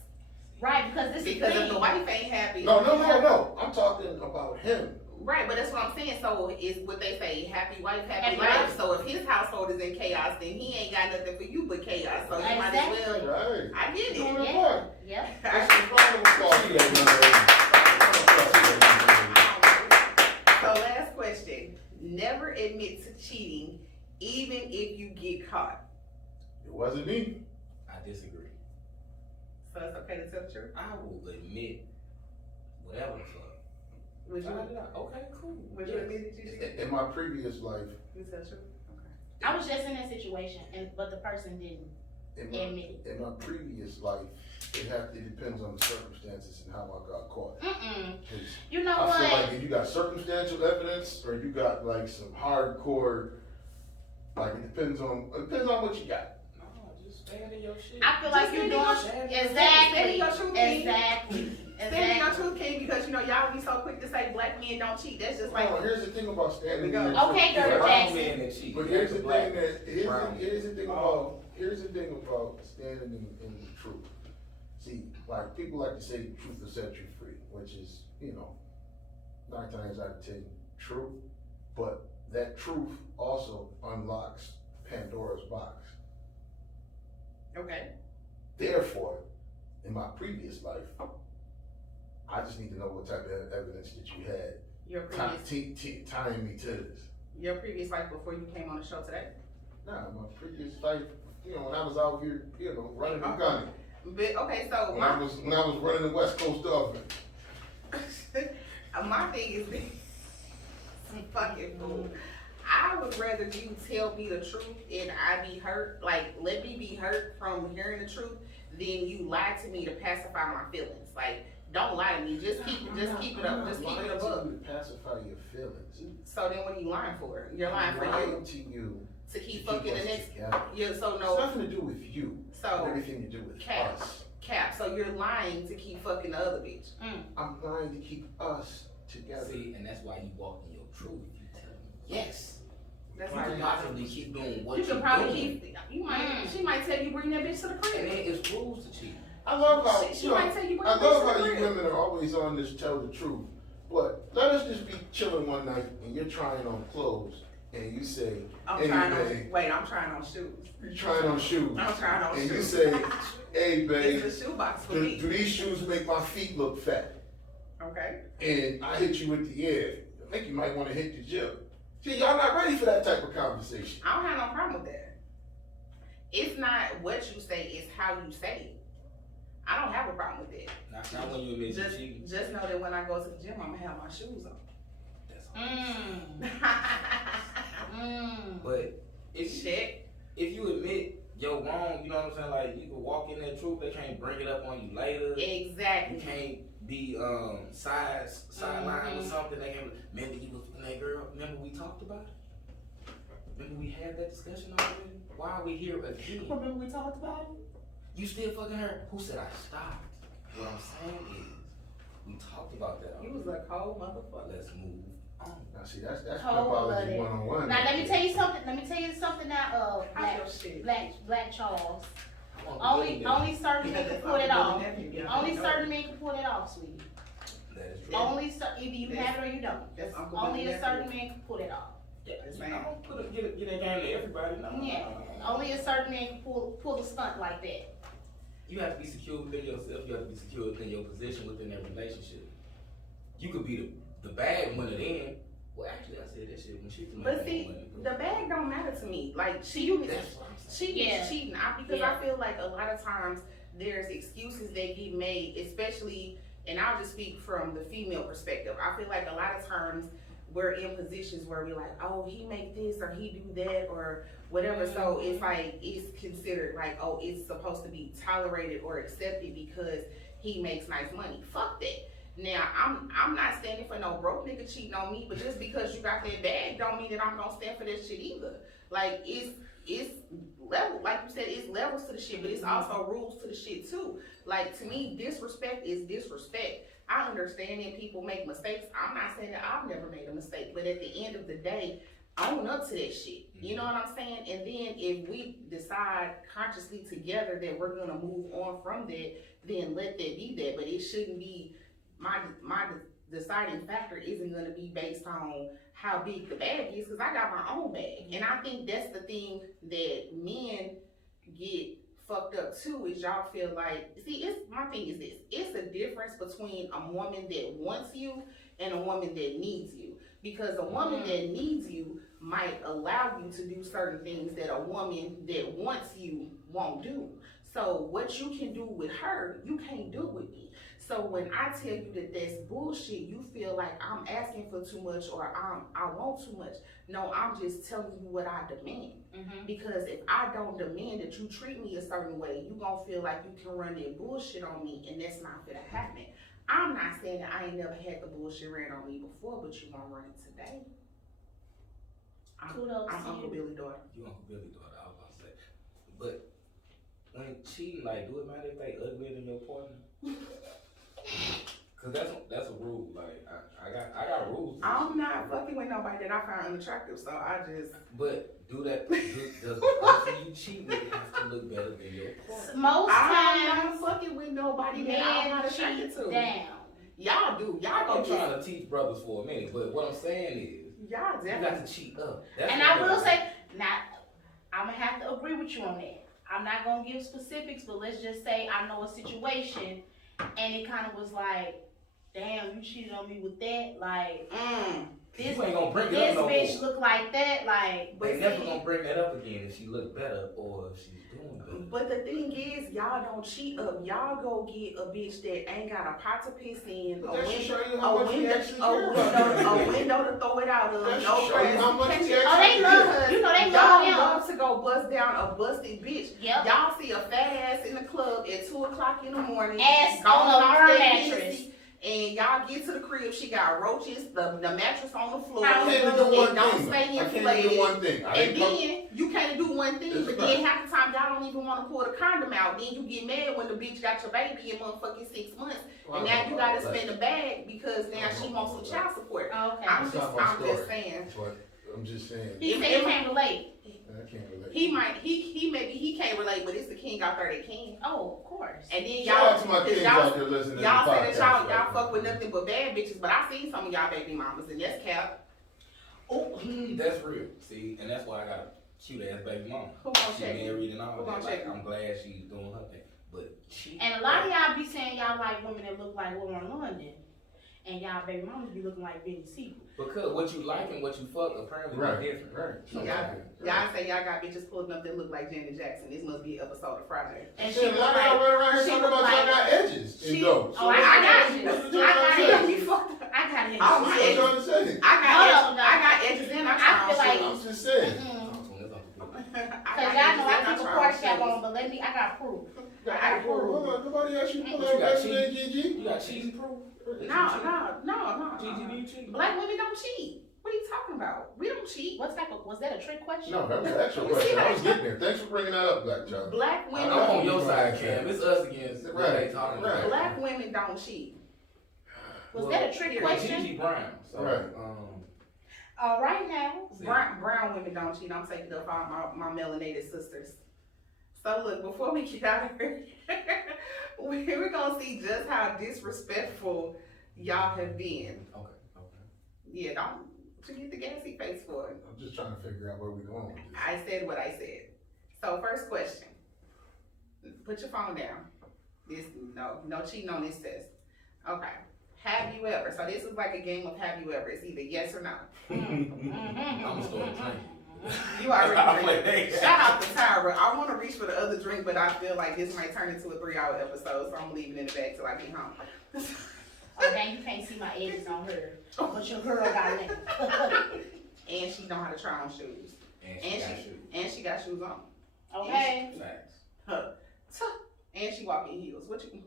Right, because this Because is the if the thing. wife ain't happy. No. I'm talking about him. Right, but that's what I'm saying. So is what they say, happy wife, happy Happy life. life. So if his household is in chaos, then he ain't got nothing for you but chaos. So you might Exactly. as well. Right. I get Doing it. it Yeah. right. Yep. That's a round of applause for that So last question. Never admit to cheating, even if you get caught. It wasn't me. I disagree. So it's okay to tell the truth? I will admit whatever the fuck. Would you, Okay, cool. would you Yes. admit that you cheated? In my previous life, You tell the truth? Okay. I was just in that situation, but the person didn't admit it. in my previous life, it depends on the circumstances and how I got caught. 'Cause You know I what? feel like if you got circumstantial evidence or you got like some hardcore, like it depends on what you got. No, just stand in your shit. I feel like Just you're stand in your doing stand in exactly, your truth, King. exactly, Stand in your exactly. truth, King, because you know y'all be so quick to say black men don't cheat. That's just like No, here's the thing about standing in There we your go. truth. Okay, Dirty Right? Jackson. Man that cheat. But here's the Black. thing that Brown. here's the thing about standing in the truth. See, like people like to say the truth will set you free, which is, 9 times out of 10 true, but that truth also unlocks Pandora's box. okay. Therefore, in my previous life, I just need to know what type of evidence that you had Your previous tying me to this. your previous life before you came on the show today. Nah, my previous life, when I was out here, running the gun. But okay, so When I was running the West Coast Dolphins. my thing is this. Fucking fool. I would rather you tell me the truth and I be hurt, like let me be hurt from hearing the truth, than you lie to me to pacify my feelings. Like, don't lie to me. Just keep it up. Just keep it above. To pacify your feelings. So then, what are you lying for? You're lying for lying you to you to keep fucking us the next. together. Yeah. So It's no. nothing to do with you. So Everything to do with Cap. us. Cap. So you're lying to keep fucking the other bitch. I'm lying to keep us together. See, and that's why you walk in your truth. You tell me yes. That's You how can you possibly keep doing what You you're can probably doing. keep. You might. She might tell you bring that bitch to the And crib. then it's rules to cheat. I love how She might tell you bring I that love bitch to how the you crib. women are always on this tell the truth. But let us just be chilling one night and you're trying on clothes and you say, I'm hey, trying babe, on. Wait, I'm trying on shoes. you're trying on shoes. I'm trying on And shoes. you say, hey babe, It's a shoebox for do me. these shoes make my feet look fat? Okay. And I hit you with the air. I think you might want to hit the gym. See, y'all not ready for that type of conversation. I don't have no problem with that. It's not what you say, it's how you say it. I don't have a problem with that. Not when you admit you cheating. Just know that when I go to the gym, I'm gonna have my shoes on. That's all. Mm. But if you admit you're wrong, you know what I'm saying? Like you can walk in that truth, they can't bring it up on you later. You Exactly. can't be sidelined with something. They can remember you was with that girl. Remember we talked about it. Remember we had that discussion already. Why are we here again? Remember we talked about it? You still fucking her? Who said I stopped? What I'm saying is, we talked about that You already. was a cold motherfucker. Let's move on. Now see, that's Cold pimpology blooded. 101. Now let me tell you something now. How's your shit? Black Charles. I want to believe that. Only certain men can pull it off. Only certain men can pull it off, sweetie. That is true. Either you have it or you don't. That's Uncle Only Billy a certain man can pull it off. Yeah, Yes, I ma'am. don't get that game to everybody. No. Yeah. Only a certain man can pull the stunt like that. You have to be secure within yourself. You have to be secure within your position within that relationship. You could be the bad one at the end. Well, actually, I said that shit when she was But see, the bag don't matter to me. Like cheating is That's what I'm saying. cheating Yeah. is cheating. Because Yeah. I feel like a lot of times there's excuses that get made, especially, and I'll just speak from the female perspective. I feel like a lot of times we're in positions where we're like, oh, he make this or he do that or whatever. So it's like, it's considered like, oh, it's supposed to be tolerated or accepted because he makes nice money. Fuck that. Now, I'm not standing for no broke nigga cheating on me, but just because you got that bag don't mean that I'm gonna stand for that shit either. Like, it's level, like you said, it's levels to the shit, but it's also rules to the shit too. Like, to me, disrespect is disrespect. I understand that people make mistakes. I'm not saying that I've never made a mistake, but at the end of the day, own up to that shit. You know what I'm saying? And then if we decide consciously together that we're gonna move on from that, then let that be that. But it shouldn't be my deciding factor isn't gonna be based on how big the bag is, because I got my own bag. And I think that's the thing that men get fucked up too, is y'all feel like, see, my thing is this, it's a difference between a woman that wants you and a woman that needs you. Because a woman that needs you might allow you to do certain things that a woman that wants you won't do. So what you can do with her, you can't do with me. So when I tell you that that's bullshit, you feel like I'm asking for too much or I want too much. No, I'm just telling you what I demand. Because if I don't demand that you treat me a certain way, you gonna feel like you can run that bullshit on me, and that's not gonna happen. I'm not saying that I ain't never had the bullshit ran on me before, but you gonna run it today. I'm Uncle Billy daughter. You Uncle Billy daughter, I was about to say. But when cheating, like, do it matter if they uglier than your partner? Cause that's a rule. Like I got rules. I'm not fucking with nobody that I find unattractive, so I just. But does the person you cheat with have to look better than your partner? Most I'm times, not fucking with nobody that I'm not attracted to. down. Y'all do. Y'all I'm go trying to teach brothers for a minute, but what I'm saying is, y'all you definitely. got to cheat up. That's And what I will I'm say, I'm gonna have to agree with you on that. I'm not gonna give specifics, but let's just say I know a situation, and it kind of was like, damn, you cheated on me with that, like, this, you ain't gonna bring it this up no bitch more. look like that, like. They never gonna bring that up again if she look better or if she's doing better. But the thing is, y'all don't cheat up. Y'all go get a bitch that ain't got a pot to piss in, But that should show you how much you actually care about a window to throw it out of, That no should show you how much you Oh, they actually love care. her. You know they y'all love him. love to go bust down a busted bitch. Yep. Y'all see a fat ass in the club at 2:00 in the morning. Ass gone on a off firm that mattress. Hennessy, and y'all get to the crib, she got roaches, the mattress on the floor. I I can't It even do one don't thing. stay I can't even inflated. do one thing. And then you can't do one thing, That's but right. then half the time y'all don't even want to pull the condom out. Then you get mad when the bitch got your baby in motherfucking 6 months, and now you gotta spend the bag because now she wants some child support. Okay. I'm That's just not my story. saying. But I'm just saying. He said he can't relate. I can't relate. He can't relate, but it's the king out there that can. Oh, of course. And then Shout y'all, out to my cause kids out there listening. y'all to the say that y'all podcast right fuck with now. nothing but bad bitches, but I seen some of y'all baby mamas, and that's cap. Oh, that's real. See, and that's why I got a cute ass baby mama. Who gonna She check you? married and all Who that. gonna Like, check you? I'm glad she's doing her thing. But she And a lot of y'all be saying y'all like women that look like Lauren London, and y'all baby mamas be looking like Benny Siegel. because what you like and what you fuck apparently Right, is different. right. Y'all say y'all got bitches pulling up that look like Janet Jackson. This must be an episode of Friday. And Shit, she why look y'all like, run around here she talking look about y'all like- got edges in those? Oh, I got edges. That's what I y'all got trying to edges. say. You fucked up. I got it. Oh, my That's what y'all trying to say. I got edges and I'm I feel like- I'm just saying. Cause y'all know I keep a pork chop on, but let me, I got proof. I got proof. Nobody asked you to pull What you out got, yesterday, cheese? GG. You got cheesy proof? No. Gigi, do you cheat? Black women don't cheat. What are you talking about? We don't cheat. What type of, was that a trick question? No, that was an extra question. I was getting there. Thanks for bringing that up, Black Child. Black I'm women, on your side, Cam. It's us against what Right, they talking right. about. black women don't cheat. Was that a trick yeah, question? Gigi Brown. So, Right. All right now. see. Brown women don't cheat. I'm taking up all my melanated sisters. So look, before we get out of here, we're gonna see just how disrespectful y'all have been. Okay. Yeah, don't forget the gassy face for it. I'm just trying to figure out where we're going with this. I said what I said. So first question. Put your phone down. This no cheating on this test. Okay. Have you ever? So this is like a game of have you ever. It's either yes or no. Mm-hmm. I'm gonna start drinking. You already I'm drinking. like, Shout out to Tyra. I want to reach for the other drink, but I feel like this might turn into a 3-hour episode, so I'm leaving it in the bag till I get home. Okay, you can't see my edges on her, but your girl got it. And she know how to try on shoes. And she got shoes. And she got shoes on. Okay. Facts. And she walk in heels. What you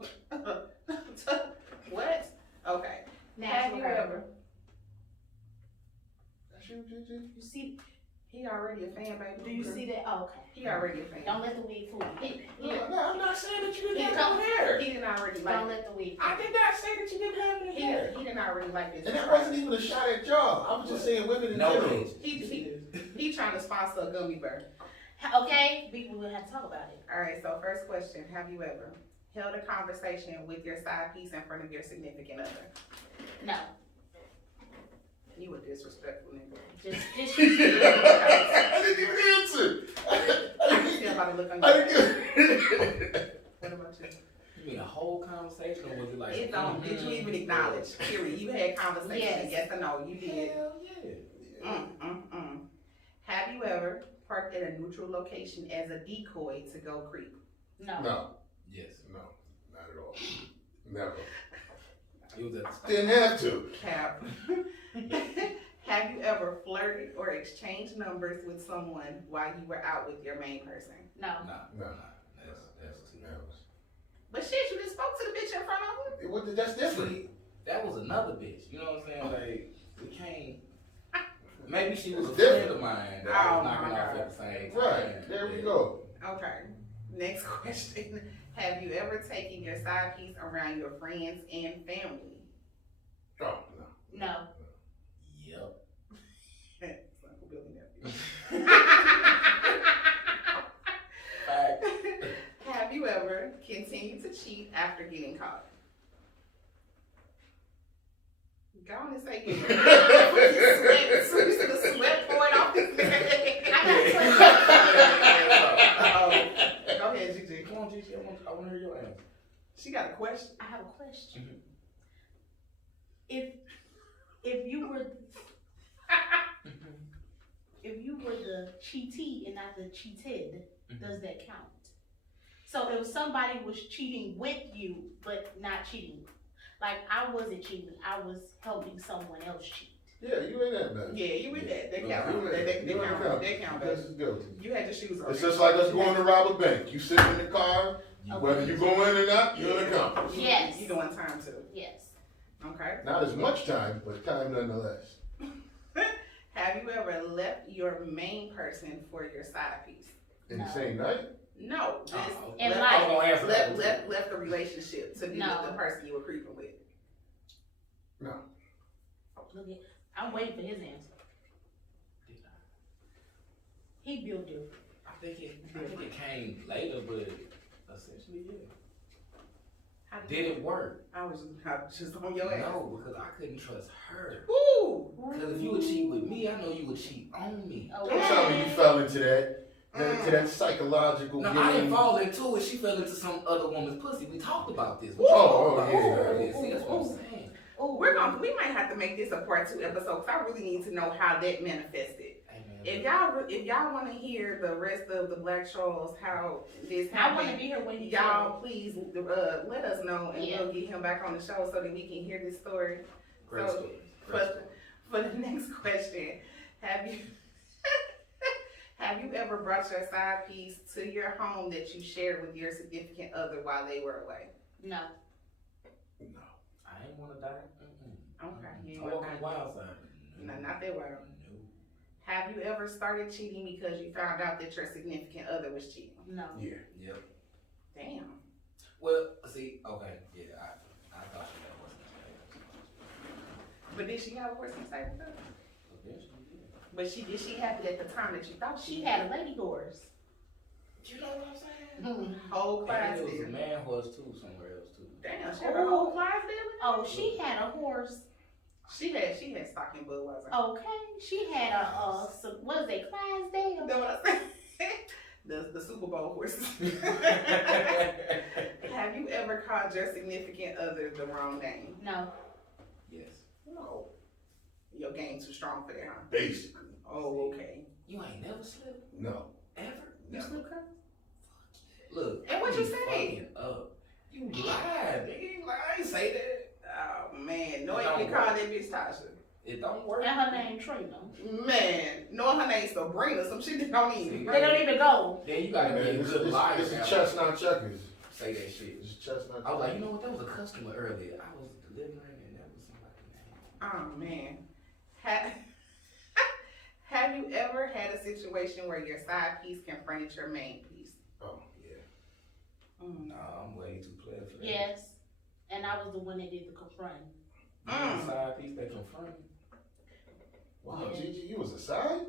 what? Okay. Have Natural you hair. ever? That's you, GG? You see, He already a fan, baby. Do you see that? Oh, okay. He already a fan. Don't let the wig fool you. No, I'm not saying that you He didn't have no hair. He didn't already like Don't it. let the wig fool I did not say that you didn't have any hair. He didn't already like this. And that wasn't even a shot at y'all. I was just saying women in No, general. He trying to sponsor a gummy bear. Okay, we will have to talk about it. All right, so first question, have you ever held a conversation with your side piece in front of your significant other? No. You a disrespectful nigga. Just I didn't even answer. I can tell by the look on I your face. didn't What about you? You mean a whole conversation, or was it like? It don't, did you even acknowledge, period? You had conversation, yes or no, you did. Hell yeah. Have you ever parked at a neutral location as a decoy to go creep? no. No, Yes. no, not at all. Never. It was at the start. Didn't have to. Cap. Have you ever flirted or exchanged numbers with someone while you were out with your main person? No. No. That's too Never. But shit, you just spoke to the bitch in front of her. That's different. See, that was another bitch. You know what I'm saying? Like, we can't. Maybe she was a friend of mine that I was knocking off at the same time. Right, there we go. Okay. Next question. Have you ever taken your side piece around your friends and family? Oh, no. No. Yep. It's Uncle Billy nephew. Fact. Have you ever continued to cheat after getting caught? Go on and say yeah. You see the sweat pouring off his neck. Go ahead, GiGi. Come on, GiGi. I want to hear your answer. She got a question. I have a question. Mhm. If you were the cheatee and not the cheated, does that count? So if somebody was cheating with you but not cheating, like I wasn't cheating, I was helping someone else cheat. Yeah, you ain't that bad. Yeah, you with that. That You count. in that. You in That that. count. This is guilty. You had your shoes on. It's just like us going to rob a bank. You sit in the car, whether you go in or not, you're an accomplice. Yes. You doing time too. Yes. Okay. Not as much time, but time nonetheless. Have you ever left your main person for your side piece? In the No. same night? No, just In left, life. I was gonna answer that. left the relationship to be No. with the person you were creeping with. No. Look at, I'm waiting for his answer. He built different. I think it came later, but essentially, yeah. How Did it work? I was just on your ass. No, because I couldn't trust her. Woo! Because if you would cheat with me, I know you would cheat on me. Oh, Don't tell me you fell into that. To that psychological No, game. I didn't fall into it. She fell into some other woman's pussy. We talked about this. Yeah. See, that's what I'm saying. Oh, We might have to make this a part 2 episode because I really need to know how that manifested. Hey, man, If y'all want to hear the rest of the Black Trolls, how this I want to happened, be here when you y'all please let us know and Yeah. we'll get him back on the show so that we can hear this story. great So, story. Great story. For the next question, have you ever brought your side piece to your home that you shared with your significant other while they were away? No. No. I ain't want to die. Okay, you ain't I wanna walk on die. the wild side. No, not that wild. No. Have you ever started cheating because you found out that your significant other was cheating? No. Yeah. Yep. Damn. Well, see, okay, yeah, I thought she had wasn't But did she have a horse and stable though? eventually, yeah. But did she have it at the time that you thought She had a lady horse. You know what I'm saying? whole class And it was a did. man horse too, somewhere else too. Damn, she had a whole class did with Oh, she had a horse. She had stock in Budweiser. Okay. She had a what is it, Class Day? Know what I said? The Super Bowl horses. Have you ever called your significant other the wrong name? No. Yes. No. Your game too strong for that, huh? Basically. Oh, okay. You ain't never slipped? No. Ever? You Never. slip, cuz? Look. And what you say? fucking up. You lied, nigga. I ain't say that. Oh man, no, It you don't can call work. that bitch Tasha. It don't work. And her name Trina. Man, knowing her name Sabrina, some shit that don't even. They don't even go. Then you gotta be a good liar. It's a now. chestnut checkers. Say that shit. It's a chestnut. I was like, you know what? That was a customer earlier. I was delivering and that was somebody's name. Oh man, have Have you ever had a situation where your side piece confronted your main piece? Oh, yeah. Nah, I'm way too clever for that. Yes. And I was the one that did the confronting. You was a side piece that confronted me. Wow, Yeah. Gigi, you was a side?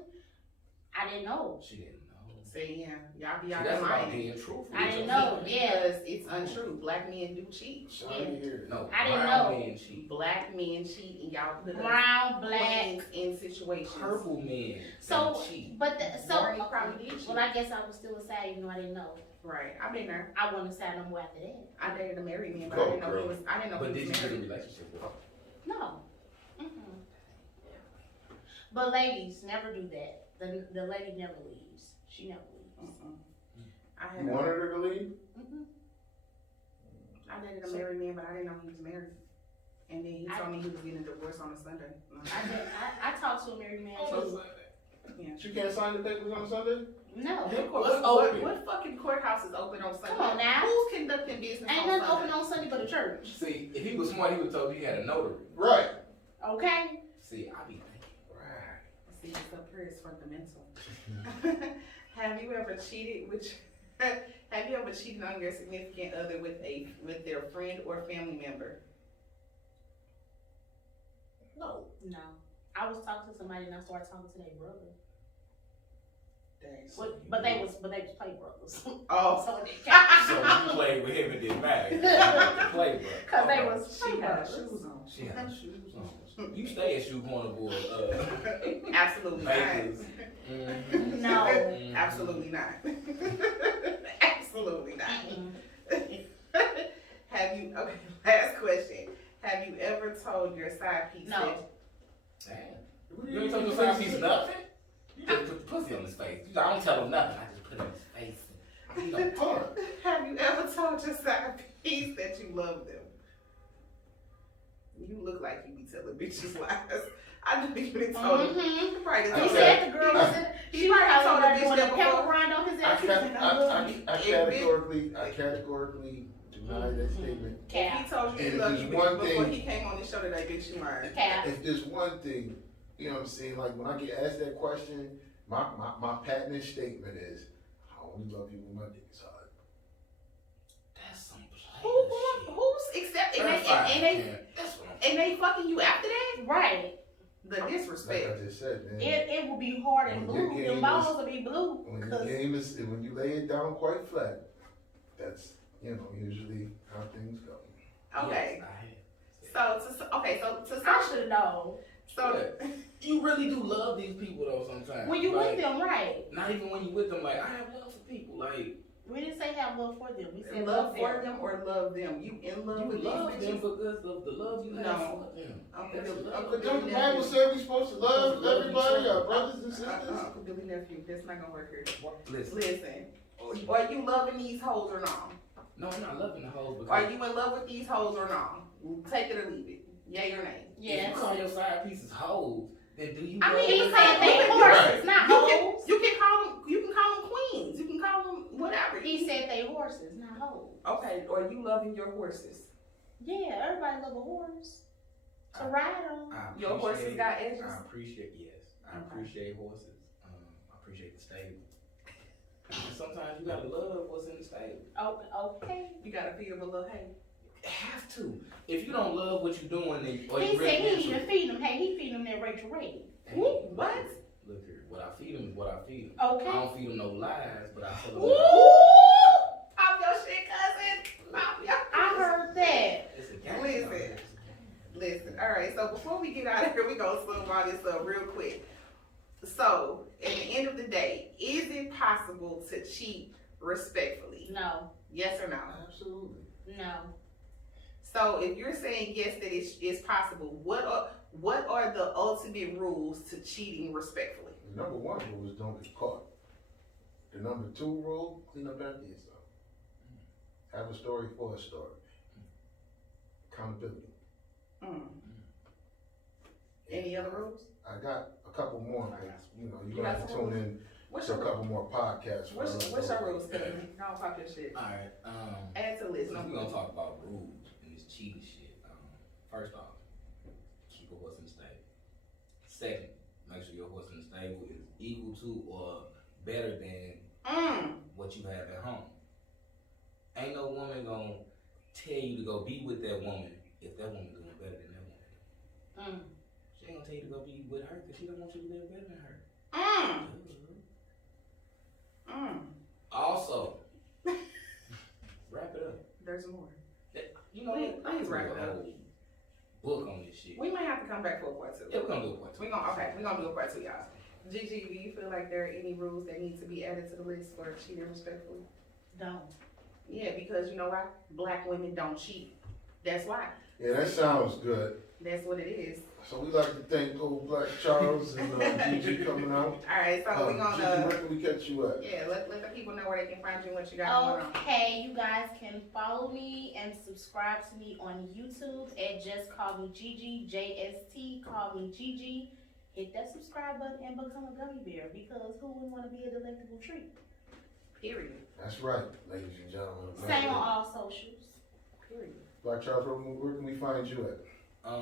I didn't know. She didn't know. See, yeah, y'all be See, out that's there about lying. being truthful. I with didn't yourself. know. Yeah. Because it's untrue. Black men do cheat. Sorry to hear that. No, I didn't brown know. men cheat. Black men cheat, and y'all put us Brown, black. queens in situations. Purple men So, don't cheat. but so Right, probably did well, I guess I was still a side, even though I didn't know. Right, I've been there. I wasn't a side no more after that. I dated a married man, but Go, I didn't know girl. he was. I didn't know But he did you was get a married. relationship with her? No. Mm-mm. But ladies, never do that. The lady never leaves. She never leaves. I You had. wanted her to leave? Mm-hmm. I dated a married man, but I didn't know he was married. And then he told me he was getting a divorce on a Sunday. I talked to a married man too. Yeah. She can't sign the papers on Sunday? No. What fucking courthouse is open on Sunday? Come on now. Who's conducting business Ain't on nothing Sunday? open on Sunday but a church. See, if he was smart, he would have told you he had a notary. Right. Okay? See, I be thinking. Right. See, what's up here is fundamental. Have you ever cheated have you ever cheated on your significant other with their friend or family member? No. No. I was talking to somebody and I started talking to their brother. Dang. But they was play brothers. Oh, So it didn't count. So you played with him and didn't matter. You play, bro. Cause they was she play had her brothers. shoes on. She had her shoes on. You stay at Shoe Corner Boy. Absolutely not. Makers. Mhm. No. Mhm. Absolutely not. Absolutely not. Mm-mm. Have you, okay, last question. Have you ever told your side piece No. Damn. You ain't told your side piece nothing? You just put the pussy on his face. You I don't tell him nothing. I just put it on his face. And, you know, Hold on. Have you ever told your side piece that you love them? You look like you be telling bitches lies. I know you didn't told him. Mm-hmm. You probably He told said her. the girl was in, He she was probably told probably a bitch doing a that pepper before. grind on his I, ass. He said, I love you. I categorically deny that statement. If Cap. he told you he And loved there's you one before thing- he came on the show that I bitch you lying. Cap. If there's one thing, you know what I'm saying, like when I get asked that question, my patented statement is, I only love you when my dick is hard. that's some player shit. Who's except and That's fine, they man. That's what I'm and they fucking you after that? Right. The Like disrespect. I just said, man. It will be hard and When your blue. game Your is- balls will be blue. When Cause your game is, when you lay it down quite flat, that's, you know, usually how things go. Okay. Yes, I have. So to I should know. so You really do love these people though sometimes. When you like, with them, right? Not even when you with them, like I have love for people. Like We didn't say have love for them. We said love for them or love them. You in love you with love these them bitches? because of the love you have No. for them. Uncle That's Billy, love. Uncle But don't the Billy Bible nephew. say we supposed to love Love everybody, each our other. brothers and sisters? Uncle Billy nephew, that's not gonna work here. Listen, Listen, are you loving these hoes or not? no, I'm not loving the hoes because Are you in love with these hoes or not? Take it or leave it. Yay or nay? if Yes. you call your side pieces hoes, then do you? I love mean, he them? said they Right. horses, not hoes. You can call them queens. You can call them whatever. He said they horses, not hoes. Okay, are you loving your horses? Yeah, everybody love a horse to ride on. I Your horses appreciate- got edges? I appreciate yes. I Okay. appreciate horses. I appreciate the stable. And sometimes you gotta love what's in the stable. Oh, okay. You gotta feed them a little hay. Have to. If you don't love what you're doing, then or He you said he really even feed them. Hey, he feed them that Rachel Ray. What? Look here, what I feed them is what I feed them. Okay. I don't feed them no lies, but I tell them. Woo! Pop your shit, cousin. Pop your. I heard that. It's a game. Listen. Listen. All right. So before we get out of here, we gonna sum all this up real quick. So at the end of the day, is it possible to cheat respectfully? No, Yes or no? Absolutely. no. So if you're saying yes that it's possible, what are the ultimate rules to cheating respectfully? The number one rule is don't get caught. The number two rule, clean up after yourself. Have a story for a story. Accountability. Any other rules? I got a couple more, but you know, You you got have to some tune in What's to a your couple more podcasts. what's your rules? Don't talk your shit. Alright, Add to the list. so No we're gonna talk about rules and this cheating shit. First off, keep a horse in the stable. Second, make sure your horse in the stable is equal to or better than what you have at home. Ain't no woman gonna tell you to go be with that woman if that woman doing better than that woman. She ain't gonna tell you to go be with her because she don't want you to live better than her. Also, wrap it up. There's more. You know, Please wrap it up. Book on this shit. We might have to come back for a part 2. Yeah, we're gonna do a part 2. We're gonna do a part 2, y'all. GiGi, do you feel like there are any rules that need to be added to the list for cheating respectfully? Don't. Yeah, because you know why? Black women don't cheat. That's why. Yeah, that sounds good. That's what it is. So we like to thank old Black Charles and GiGi coming out. Alright, so we're GiGi, gonna, where can we catch you at? yeah, let the people know where they can find you and what you got going on. Okay, you guys can follow me and subscribe to me on YouTube at Just Call Me GiGi, JST Call Me GiGi. Hit that subscribe button and become a gummy bear because who wouldn't want to be a delectable treat? Period. That's right, ladies and gentlemen. Same on all socials. Period. Black Charles, where can we find you at?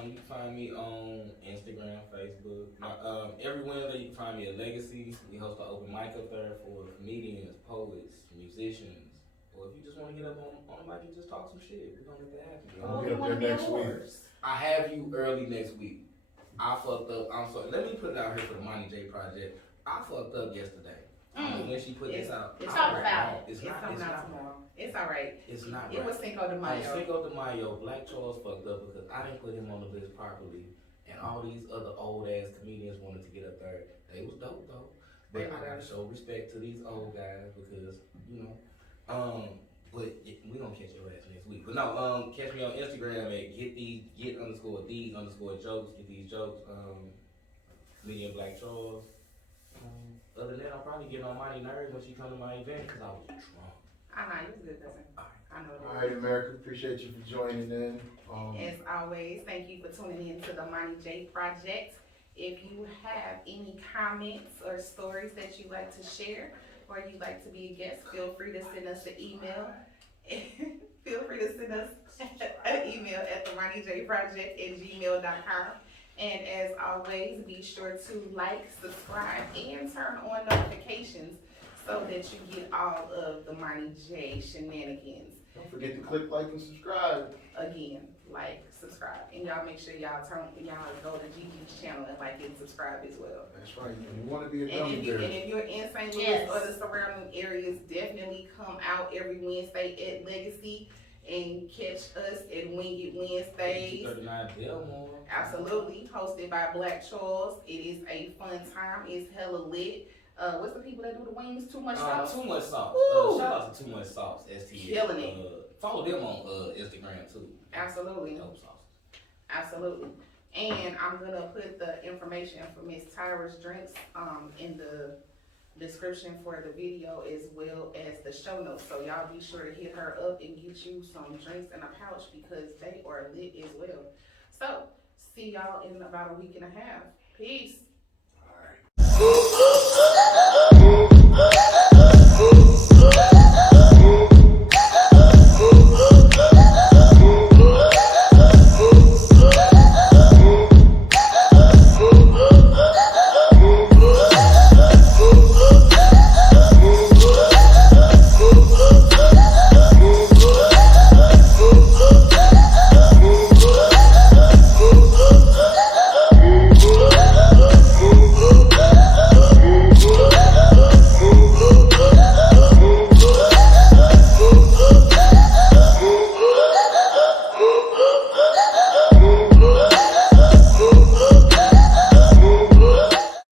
You can find me on Instagram, Facebook. Every Wednesday you can find me at Legacy. We host an open mic up there for comedians, poets, musicians, or if you just want to get up on the mic and just talk some shit, we're gonna make that happen. I'll get up there next week. I have you early next week. I fucked up. I'm sorry. Let me put it out here for the Moni J project. I fucked up yesterday. When she put this out, It's Talk alright. about it. It's coming out tomorrow. It's alright. It's not It right. was Cinco de On Mayo. Cinco de Mayo, Black Charles fucked up because I didn't put him on the list properly, and all these other old ass comedians wanted to get up there. They was dope though, but I gotta show respect to these old guys because you know. But we gonna catch your ass next week. But no, catch me on Instagram at get these jokes. Get these jokes. Comedian Black Charles. Other than that, I'll probably get on Mighty Nerves when she come to my event because I was drunk. I know, you was good, cousin. I know All right, America, appreciate you for joining in. As always, thank you for tuning in to the Moni J Project. If you have any comments or stories that you'd like to share or you'd like to be a guest, feel free to send us an email. Feel free to send us an email at themonijproject@gmail.com. And as always, be sure to like, subscribe, and turn on notifications so that you get all of the Moni J shenanigans. Don't forget to click like and subscribe. Again, like, subscribe, and y'all make sure y'all go to GiGi's channel and like and subscribe as well. That's right. And you want to be a And gummy if bear. you're in St. Louis Yes. or the surrounding areas, definitely come out every Wednesday at Legacy and catch us at Wing It Wednesdays. 39 DELMAR. Absolutely, hosted by Black Charles. It is a fun time. It's hella lit. What's the people that do the wings? Too much sauce. Too much sauce. Woo! Shout out to Too Much Sauce, STL. Killing it. Follow them on Instagram too. Absolutely. Dope sauce. Absolutely. And I'm gonna put the information for Miss Tyra's drinks in the description for the video as well as the show notes. So y'all be sure to hit her up and get you some drinks and a pouch because they are lit as well. So see y'all in about a week and a half. Peace. All right.